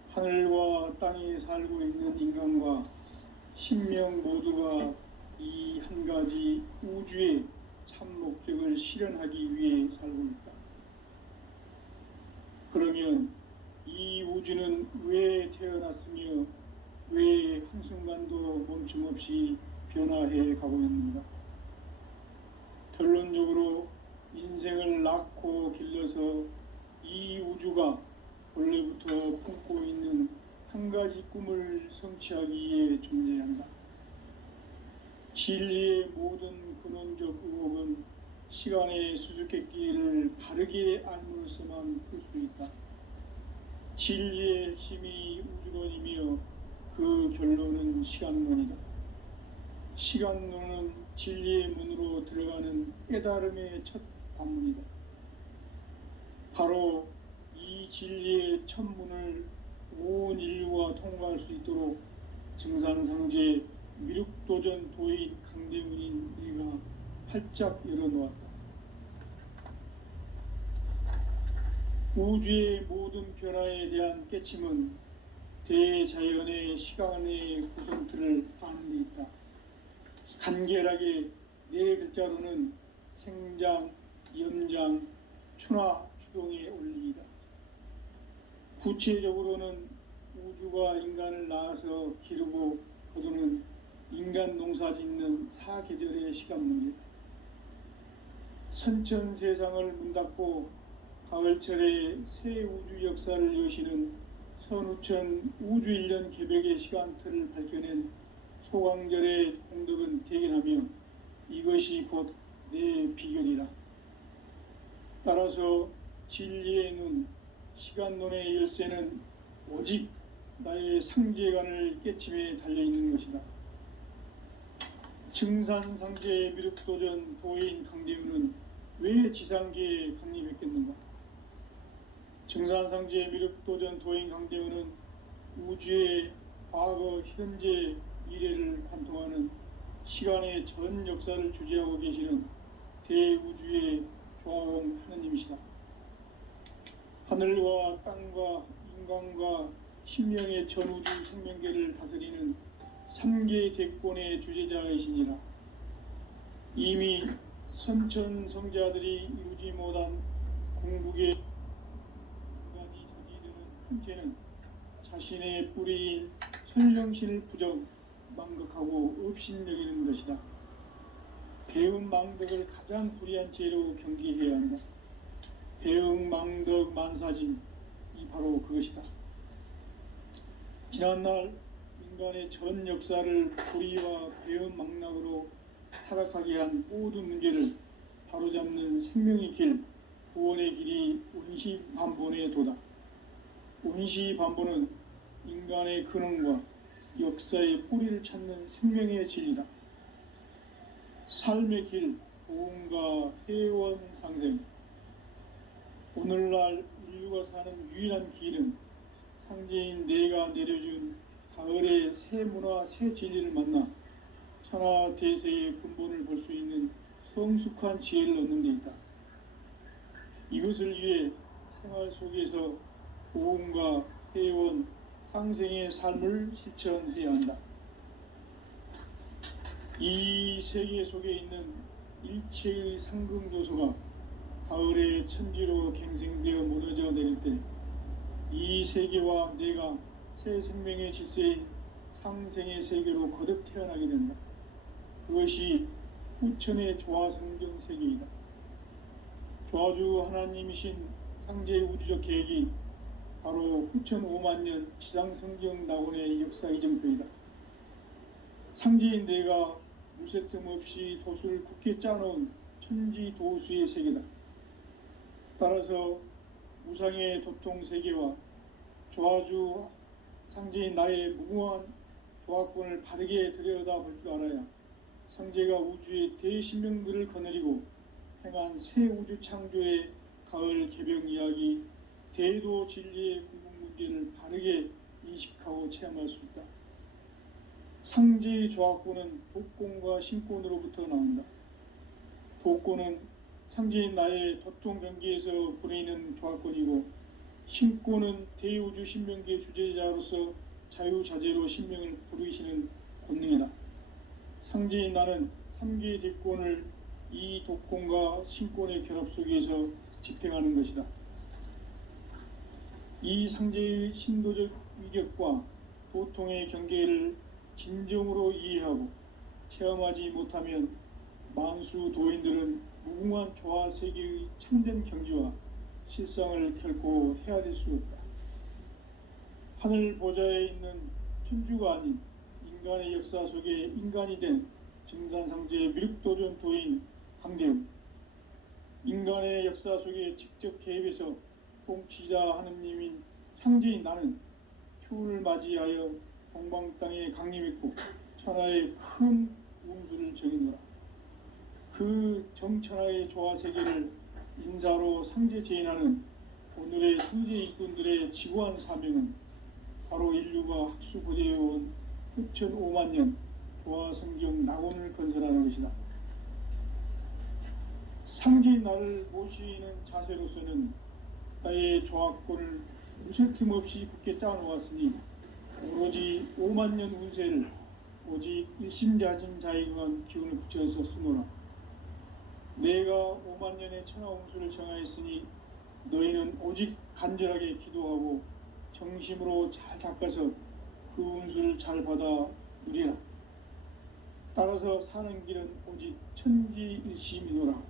하늘과 땅에 살고 있는 인간과 신명 모두가 이 한 가지 우주의 참 목적을 실현하기 위해 살고 있다. 그러면 이 우주는 왜 태어났으며 왜 한순간도 멈춤없이 변화해 가고 있는가? 결론적으로 인생을 낳고 길러서 이 우주가 원래부터 품고 있는 한 가지 꿈을 성취하기 위해 존재한다. 진리의 모든 근원적 의혹은 시간의 수수께끼를 바르게 알므로써만 풀 수 있다. 진리의 핵심이 우주론이며 그 결론은 시간론이다. 시간론은 진리의 문으로 들어가는 깨달음의 첫 관문이다. 바로 이 진리의 첫 문을 온 인류가 통과할 수 있도록 증산상제 미륵도전 도인 강대문인 내가 활짝 열어놓았다. 우주의 모든 변화에 대한 깨침은 대자연의 시간의 구성틀을 아는 데 있다. 간결하게 네 글자로는 생장, 연장, 추나 추동의 원리이다. 구체적으로는 우주가 인간을 낳아서 기르고 거두는 인간 농사 짓는 사계절의 시간 문제다. 선천 세상을 문 닫고 가을철에 새 우주 역사를 여시는 선우천 우주 1년 개벽의 시간틀을 밝혀낸 소강절의 공덕은 대견하며 이것이 곧 내 비결이라. 따라서 진리의 눈, 시간론의 열쇠는 오직 나의 상제관을 깨침에 달려있는 것이다. 증산상제 미륵도전 도인 강대훈은 왜 지상계에 강림했겠는가? 증산상제 미륵도전 도인 강대훈은 우주의 과거, 현재, 미래를 관통하는 시간의 전 역사를 주재하고 계시는 대우주의 조화공 하느님이시다. 하늘과 땅과 인간과 신명의 전우주 생명계를 다스리는 삼계 대권의 주제자이시니라. 이미 선천성자들이 이루지 못한 궁극의 인간이 저지르는 큰 죄는 자신의 뿌리인 천령신을 망각하고 업신여기는 것이다. 배은 망덕을 가장 불의한 죄로 경계해야 한다. 배은 망덕 만사진이 바로 그것이다. 지난날 인간의 전 역사를 불의와 배은 망락으로 타락하게 한 모든 문제를 바로잡는 생명의 길, 구원의 길이 운시반본의 도다. 운시반본은 인간의 근원과 역사의 뿌리를 찾는 생명의 진리다. 삶의 길, 보험과 회원 상생. 오늘날 인류가 사는 유일한 길은 상제인 내가 내려준 가을의 새 문화, 새 진리를 만나 천하대세의 근본을 볼 수 있는 성숙한 지혜를 얻는 데 있다. 이것을 위해 생활 속에서 보험과 회원, 상생의 삶을 실천해야 한다. 이 세계 속에 있는 일체의 상승조소가 가을의 천지로 갱생되어 무너져 내릴 때 이 세계와 내가 새 생명의 질서인 상생의 세계로 거듭 태어나게 된다. 그것이 후천의 조화성경 세계이다. 조화주 하나님이신 상제의 우주적 계획이 바로 후천 5만년 지상성경 낙원의 역사 이정표이다. 상제인 내가 무쇠 틈 없이 도수를 굳게 짜놓은 천지도수의 세계다. 따라서 무상의 도통세계와 조화주 상제인 나의 무궁한 조화권을 바르게 들여다볼 줄 알아야 상제가 우주의 대신명들을 거느리고 행한 새 우주 창조의 가을 개병 이야기, 대도 진리의 궁극 문제를 바르게 인식하고 체험할 수 있다. 상제의 조화권은 독권과 신권으로부터 나온다. 독권은 상제인 나의 도통 경계에서 부리는 조화권이고, 신권은 대우주 신명계 주제자로서 자유자재로 신명을 부르시는 권능이다. 상제인 나는 삼계의 대권을 이 독권과 신권의 결합 속에서 집행하는 것이다. 이 상제의 신도적 위격과 도통의 경계를 진정으로 이해하고 체험하지 못하면 만수 도인들은 무궁한 조화세계의 참된 경지와 실상을 결코 헤아릴 수 없다. 하늘 보좌에 있는 천주가 아닌 인간의 역사 속에 인간이 된 증산상제의 미륵도전 도인 강대웅, 인간의 역사 속에 직접 개입해서 통치자 하느님인 상제인 나는 추운을 맞이하여 동방 땅에 강림했고 천하의 큰 운수를 정해놓으라. 그 정천하의 조화세계를 인사로 상제 제인하는 오늘의 상제 일꾼들의 지구한 사명은 바로 인류가 학수고대해온 후천 5만년 조화성경 낙원을 건설하는 것이다. 상제인 나를 모시는 자세로서는 나의 조화권을 무쇠 틈 없이 굳게 짜놓았으니 오로지 5만년 운세를 오직 일심자진 자에게만 기운을 붙여서 쓰노라. 내가 5만년의 천하운수를 정하였으니 너희는 오직 간절하게 기도하고 정심으로 잘 닦아서 그 운수를 잘 받아 누리라. 따라서 사는 길은 오직 천지일심이노라.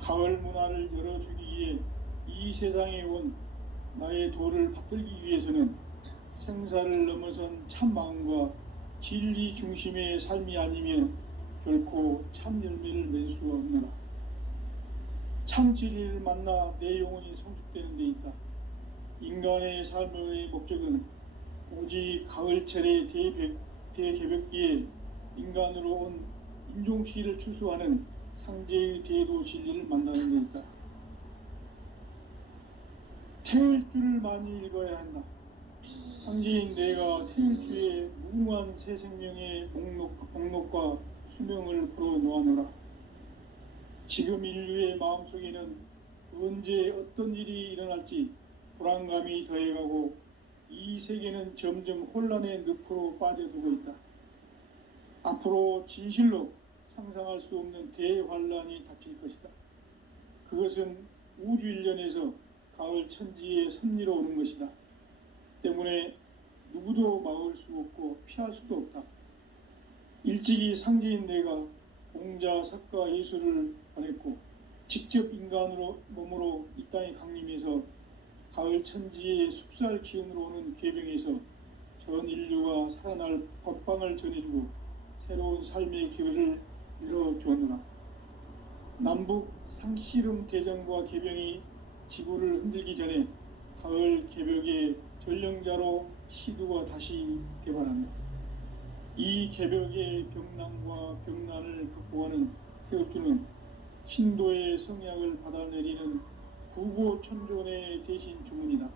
가을 문화를 열어주기 위해 이 세상에 온 나의 도를 받들기 위해서는 생사를 넘어선 참 마음과 진리 중심의 삶이 아니면 결코 참 열매를 맺을 수가 없노라. 참 진리를 만나 내 영혼이 성숙되는 데 있다. 인간의 삶의 목적은 오직 가을철의 대개벽기에 인간으로 온 인종시를 추수하는 상제의 대도 진리를 만나는 데 있다. 태일주를 많이 읽어야 한다. 상제인 내가 태일주의 무궁한 새 생명의 목록과 수명을 풀어 놓아노라. 지금 인류의 마음속에는 언제 어떤 일이 일어날지 불안감이 더해가고 이 세계는 점점 혼란의 늪으로 빠져들고 있다. 앞으로 진실로 상상할 수 없는 대환란이 닥칠 것이다. 그것은 우주 일련에서 가을 천지의 섭리로 오는 것이다. 때문에 누구도 막을 수 없고 피할 수도 없다. 일찍이 상제인 내가 공자, 석가, 예수를 보냈고 직접 인간으로 몸으로 이 땅에 강림해서 가을 천지의 숲살 기운으로 오는 계병에서 전 인류가 살아날 법방을 전해주고 새로운 삶의 기회를 열어주었노라. 남북 상씨름 대전과 계병이 지구를 흔들기 전에 가을 개벽의 전령자로 시두가 다시 개발한다. 이 개벽의 병난과 병난을 극복하는 태울주는 신도의 성약을 받아내리는 구고천존의 대신 주문이다.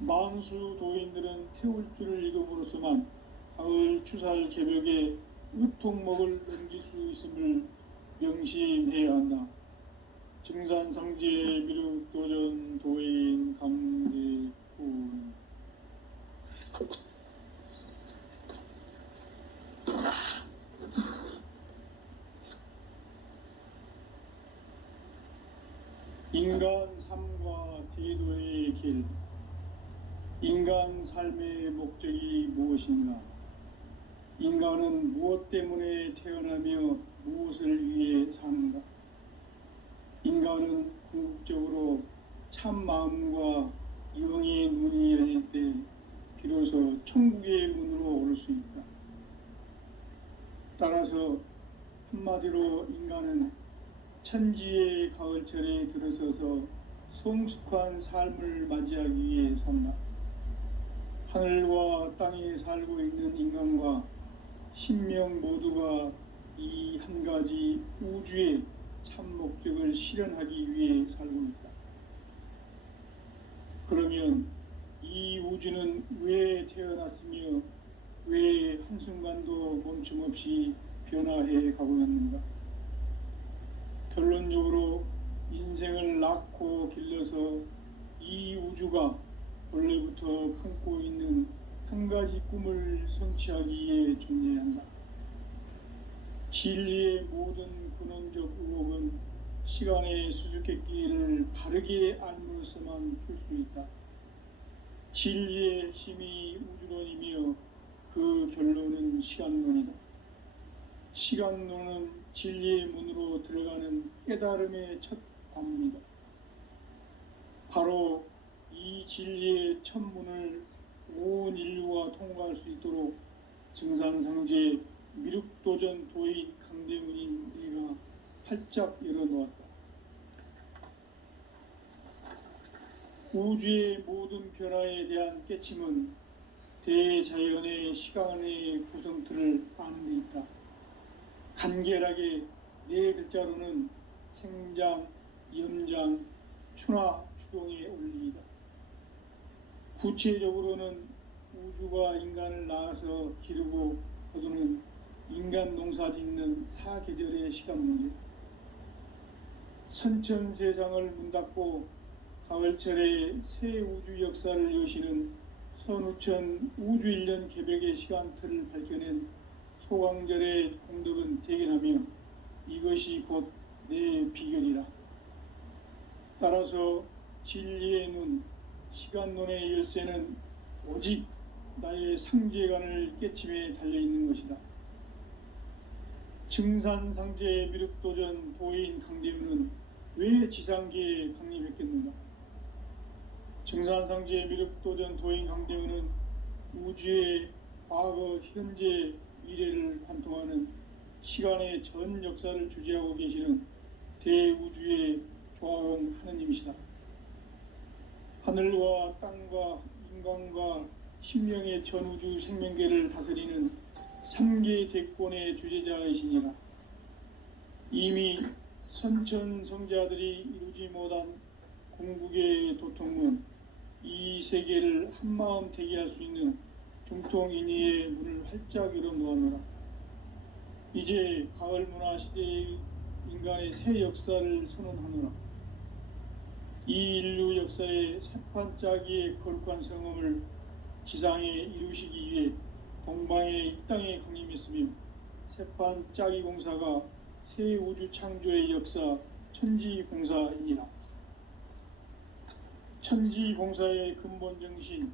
만수 도인들은 태울주를 읽음으로써만 가을 추살 개벽의 으통목을 넘길 수 있음을 명심해야 한다. 증산상제 미륵도전 도인 강대군. 인간 삶과 제도의 길. 인간 삶의 목적이 무엇인가? 인간은 무엇 때문에 태어나며 무엇을 위해 사는가? 인간은 궁극적으로 참 마음과 영의 눈이 열릴 때 비로소 천국의 문으로 오를 수 있다. 따라서 한마디로 인간은 천지의 가을철에 들어서서 성숙한 삶을 맞이하기 위해 산다. 하늘과 땅에 살고 있는 인간과 신명 모두가 이 한 가지 우주의 참 목적을 실현하기 위해 살고 있다. 그러면 이 우주는 왜 태어났으며 왜 한순간도 멈춤 없이 변화해 가고 있는가? 결론적으로 인생을 낳고 길러서 이 우주가 원래부터 품고 있는 한 가지 꿈을 성취하기 위해 존재한다. 진리의 모든 근원적 의혹은 시간의 수수께끼를 바르게 알므로서만 풀 수 있다. 진리의 핵심이 우주론이며 그 결론은 시간론이다. 시간론은 진리의 문으로 들어가는 깨달음의 첫 관문이다. 바로 이 진리의 첫 문을 온 인류가 통과할 수 있도록 증산상제 미륵도전 도인 강대문인 내가 활짝 열어놓았다. 우주의 모든 변화에 대한 깨침은 대자연의 시간의 구성틀을 아는 데 있다. 간결하게 네 글자로는 생장, 염장, 추나 추동의 원리이다. 구체적으로는 우주가 인간을 낳아서 기르고 거두는 인간 농사 짓는 사계절의 시간 문제. 선천 세상을 문닫고 가을철에 새 우주 역사를 여시는 선우천 우주 1년 개벽의 시간틀을 밝혀낸 소강절의 공덕은 대견하며 이것이 곧 내 비결이라. 따라서 진리의 눈, 시간론의 열쇠는 오직 나의 상제관을 깨침에 달려있는 것이다. 증산상제 미륵도전 도인 강대문은 왜 지상계에 강림했겠는가? 증산상제 미륵도전 도인 강대문은 우주의 과거, 현재, 미래를 관통하는 시간의 전 역사를 주재하고 계시는 대우주의 조화원 하느님이시다. 하늘과 땅과 인간과 신명의 전우주 생명계를 다스리는 3개 대권의 주재자이시니라. 이미 선천성자들이 이루지 못한 궁극의 도통문, 이 세계를 한마음 되게 할 수 있는 중통인의의 문을 활짝 열어놓았노라. 이제 가을 문화 시대의 인간의 새 역사를 선언하노라. 이 인류 역사의 새판짜기의 거룩한 성음을 지상에 이루시기 위해 동방의 이 땅에 강림했으며 새판짜기 공사가 새 우주 창조의 역사 천지공사입니다. 천지공사의 근본 정신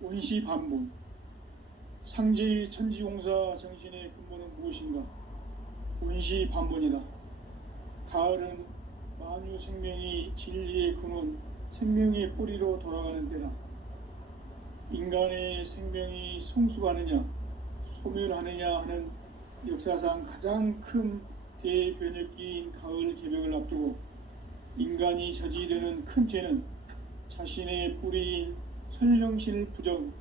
원시반본, 상제의 천지공사 정신의 근본은 무엇인가? 원시반본이다. 가을은 만유 생명이 진리의 근원, 생명의 뿌리로 돌아가는 때다. 인간의 생명이 성숙하느냐, 소멸하느냐 하는 역사상 가장 큰 대변혁기인 가을 개벽을 앞두고 인간이 저지르는 큰 죄는 자신의 뿌리인 설령신을 부정,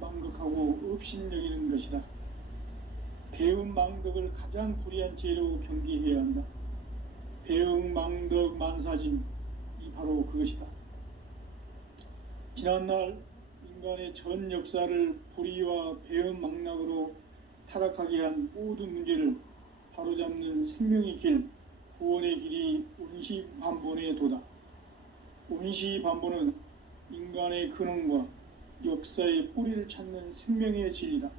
망극하고 업신여기는 것이다. 배음 망덕을 가장 불의한 죄로 경계해야 한다. 배음 망덕 만사짐이 바로 그것이다. 지난날 인간의 전 역사를 불의와 배음 망락으로 타락하게 한 모든 문제를 바로잡는 생명의 길, 구원의 길이 원시반본의 도다. 원시반본은 인간의 근원과 역사의 뿌리를 찾는 생명의 진리다.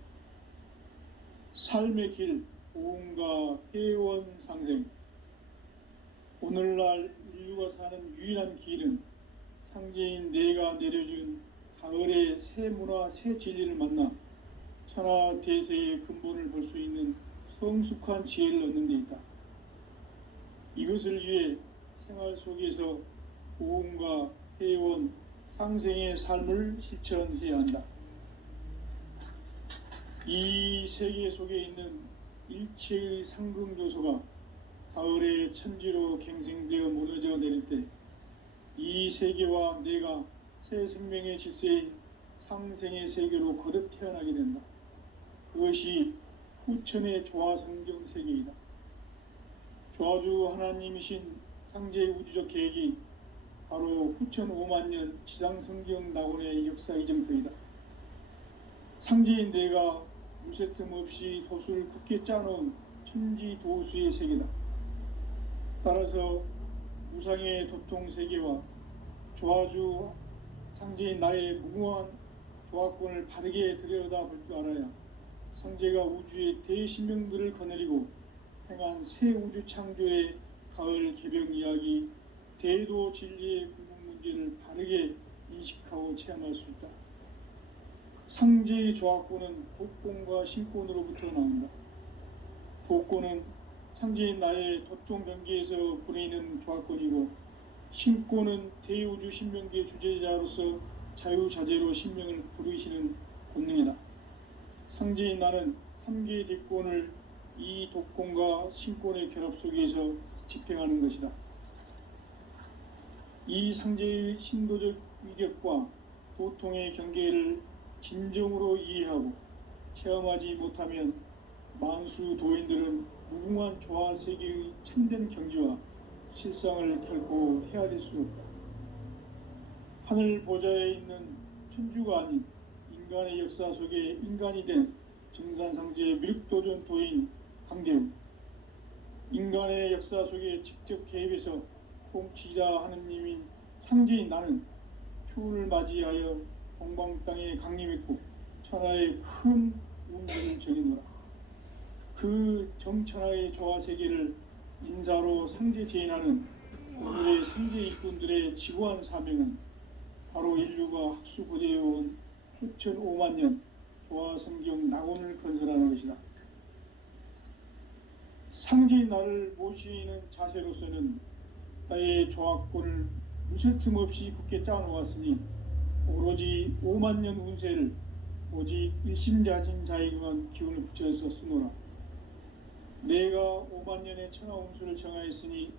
삶의 길, 보험과 회원 상생. 오늘날 인류가 사는 유일한 길은 상제인 내가 내려준 가을의 새 문화, 새 진리를 만나 천하 대세의 근본을 볼 수 있는 성숙한 지혜를 얻는 데 있다. 이것을 위해 생활 속에서 보험과 회원, 상생의 삶을 실천해야 한다. 이 세계 속에 있는 일체의 상승조소가 가을의 천지로 갱생되어 무너져 내릴 때 이 세계와 내가 새 생명의 질서인 상생의 세계로 거듭 태어나게 된다. 그것이 후천의 조화성경 세계이다. 조화주 하나님이신 상제의 우주적 계획이 바로 후천 5만년 지상성경 낙원의 역사 이정표이다. 상제인 내가 무쇠틈 없이 도수를 굳게 짜놓은 천지도수의 세계다. 따라서 우상의 도통세계와 조화주 상제인 나의 무궁한 조화권을 바르게 들여다볼 줄 알아야 상제가 우주의 대신명들을 거느리고 행한 새 우주 창조의 가을 개벽 이야기, 대도 진리의 궁극 문제를 바르게 인식하고 체험할 수 있다. 상제의 조화권은 도권과 신권으로부터 나온다. 도권은 상제인 나의 도통 경계에서 부리는 조화권이고, 신권은 대우주 신명계 주제자로서 자유자재로 신명을 부르시는 본능이다. 상제인 나는 3개의 뒷권을 이 도권과 신권의 결합 속에서 집행하는 것이다. 이 상제의 신도적 위격과 도통의 경계를 진정으로 이해하고 체험하지 못하면 만수 도인들은 무궁한 조화세계의 참된 경지와 실상을 결코 헤아릴 수 없다. 하늘 보좌에 있는 천주가 아닌 인간의 역사 속에 인간이 된 정산상제의 미륵도전 도인 강대우, 인간의 역사 속에 직접 개입해서 통치자 하느님인 상제인 나는 추운을 맞이하여 동방 땅에 강림했고 천하의 큰 운명을 정해노라. 그 정천하의 조화세계를 인사로 상제 제인하는 오늘의 상제 일꾼들의 지고한 사명은 바로 인류가 학수고대해온 후천 5만년 조화성경 낙원을 건설하는 것이다. 상제인 나를 모시는 자세로서는 나의 조화권을 무쇠틈 없이 굳게 짜놓았으니 오로지 5만년 운세를 오직 일심자진 자에게만 기운을 붙여서 쓰노라. 내가 5만년의 천하 운수를 정하였으니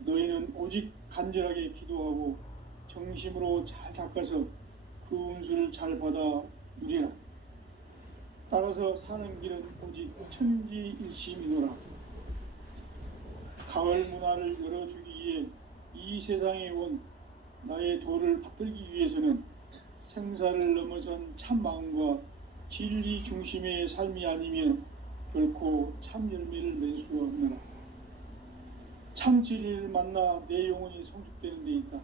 너희는 오직 간절하게 기도하고 정심으로 잘 닦아서 그 운수를 잘 받아 누리라. 따라서 사는 길은 오직 천지일심이노라. 가을 문화를 열어주기 위해 이 세상에 온 나의 도를 받들기 위해서는 생사를 넘어선 참 마음과 진리 중심의 삶이 아니면 결코 참 열매를 맺을 수가 없노라. 참 진리를 만나 내 영혼이 성숙되는 데 있다.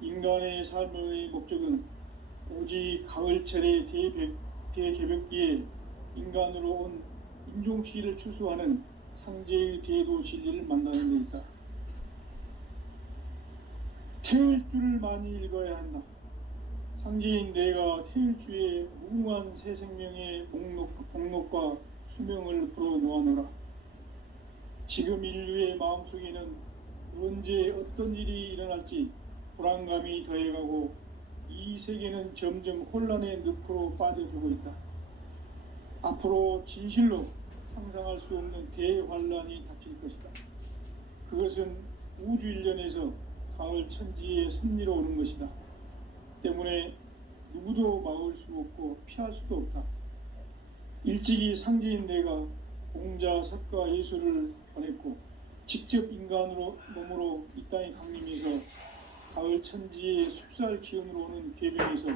인간의 삶의 목적은 오직 가을철의 대개벽기에 인간으로 온 인종씨를 추수하는 상제의 대도 진리를 만나는 데 있다. 태을 줄을 많이 읽어야 한다. 상제인 내가 태을 주에 무궁한 새 생명의 목록과 수명을 불어놓아노라. 지금 인류의 마음속에는 언제 어떤 일이 일어날지 불안감이 더해가고 이 세계는 점점 혼란의 늪으로 빠져들고 있다. 앞으로 진실로 상상할 수 없는 대환란이 닥칠 것이다. 그것은 우주 일련에서 가을 천지의 섭리로 오는 것이다. 때문에 누구도 막을 수 없고 피할 수도 없다. 일찍이 상제인 내가 공자, 석가, 예수를 보냈고 직접 인간으로 몸으로 이 땅에 강림해서 가을 천지의 숲살 기운으로 오는 계병에서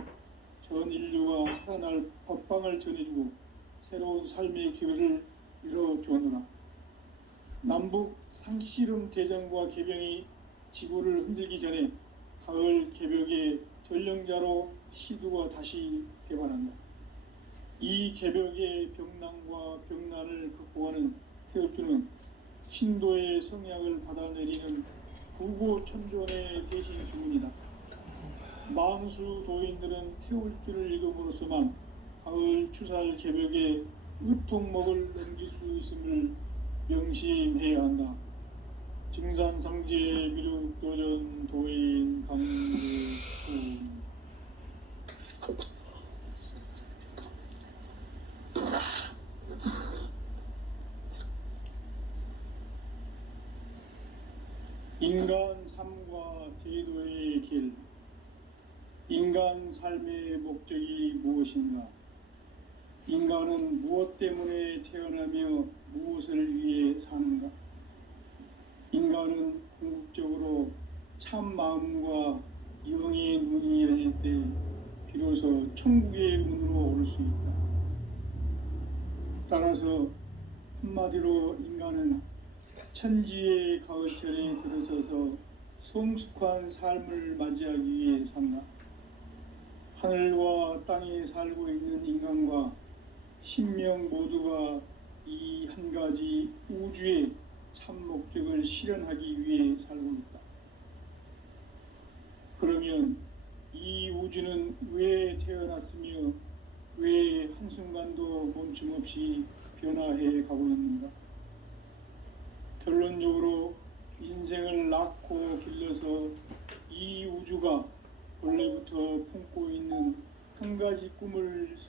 전 인류가 살아날 법방을 전해주고 새로운 삶의 기회를 열어주었노라. 남북 상씨름 대전과 계병이 지구를 흔들기 전에 가을 개벽의 전령자로 시두가 다시 대반한다. 이 개벽의 병난과 병난을 극복하는 태엽주는 신도의 성약을 받아내리는 부고천존의 대신 주문이다. 만수 도인들은 태울주를 읽음으로써만 가을 추살 개벽의 으통목을 넘길 수 있음을 명심해야 한다. 증산상제 미륵도전 도인 강제훈. 인간 삶과 제도의 길. 인간 삶의 목적이 무엇인가? 인간은 무엇 때문에 태어나며 무엇을 위해 사는가? 인간은 궁극적으로 참 마음과 영의 눈이 열릴 때 비로소 천국의 문으로 오를 수 있다. 따라서 한마디로 인간은 천지의 가을철에 들어서서 성숙한 삶을 맞이하기 위해 산다. 하늘과 땅에 살고 있는 인간과 신명 모두가 이 한 가지 우주의 참 목적을 실현하기 위해 살고 있다. 그러면 이 우주는 왜 태어났으며 왜 한순간도 멈춤없이 변화해 가고 있는가? 결론적으로 인생을 낳고 길러서 이 우주가 원래부터 품고 있는 한 가지 꿈을 성취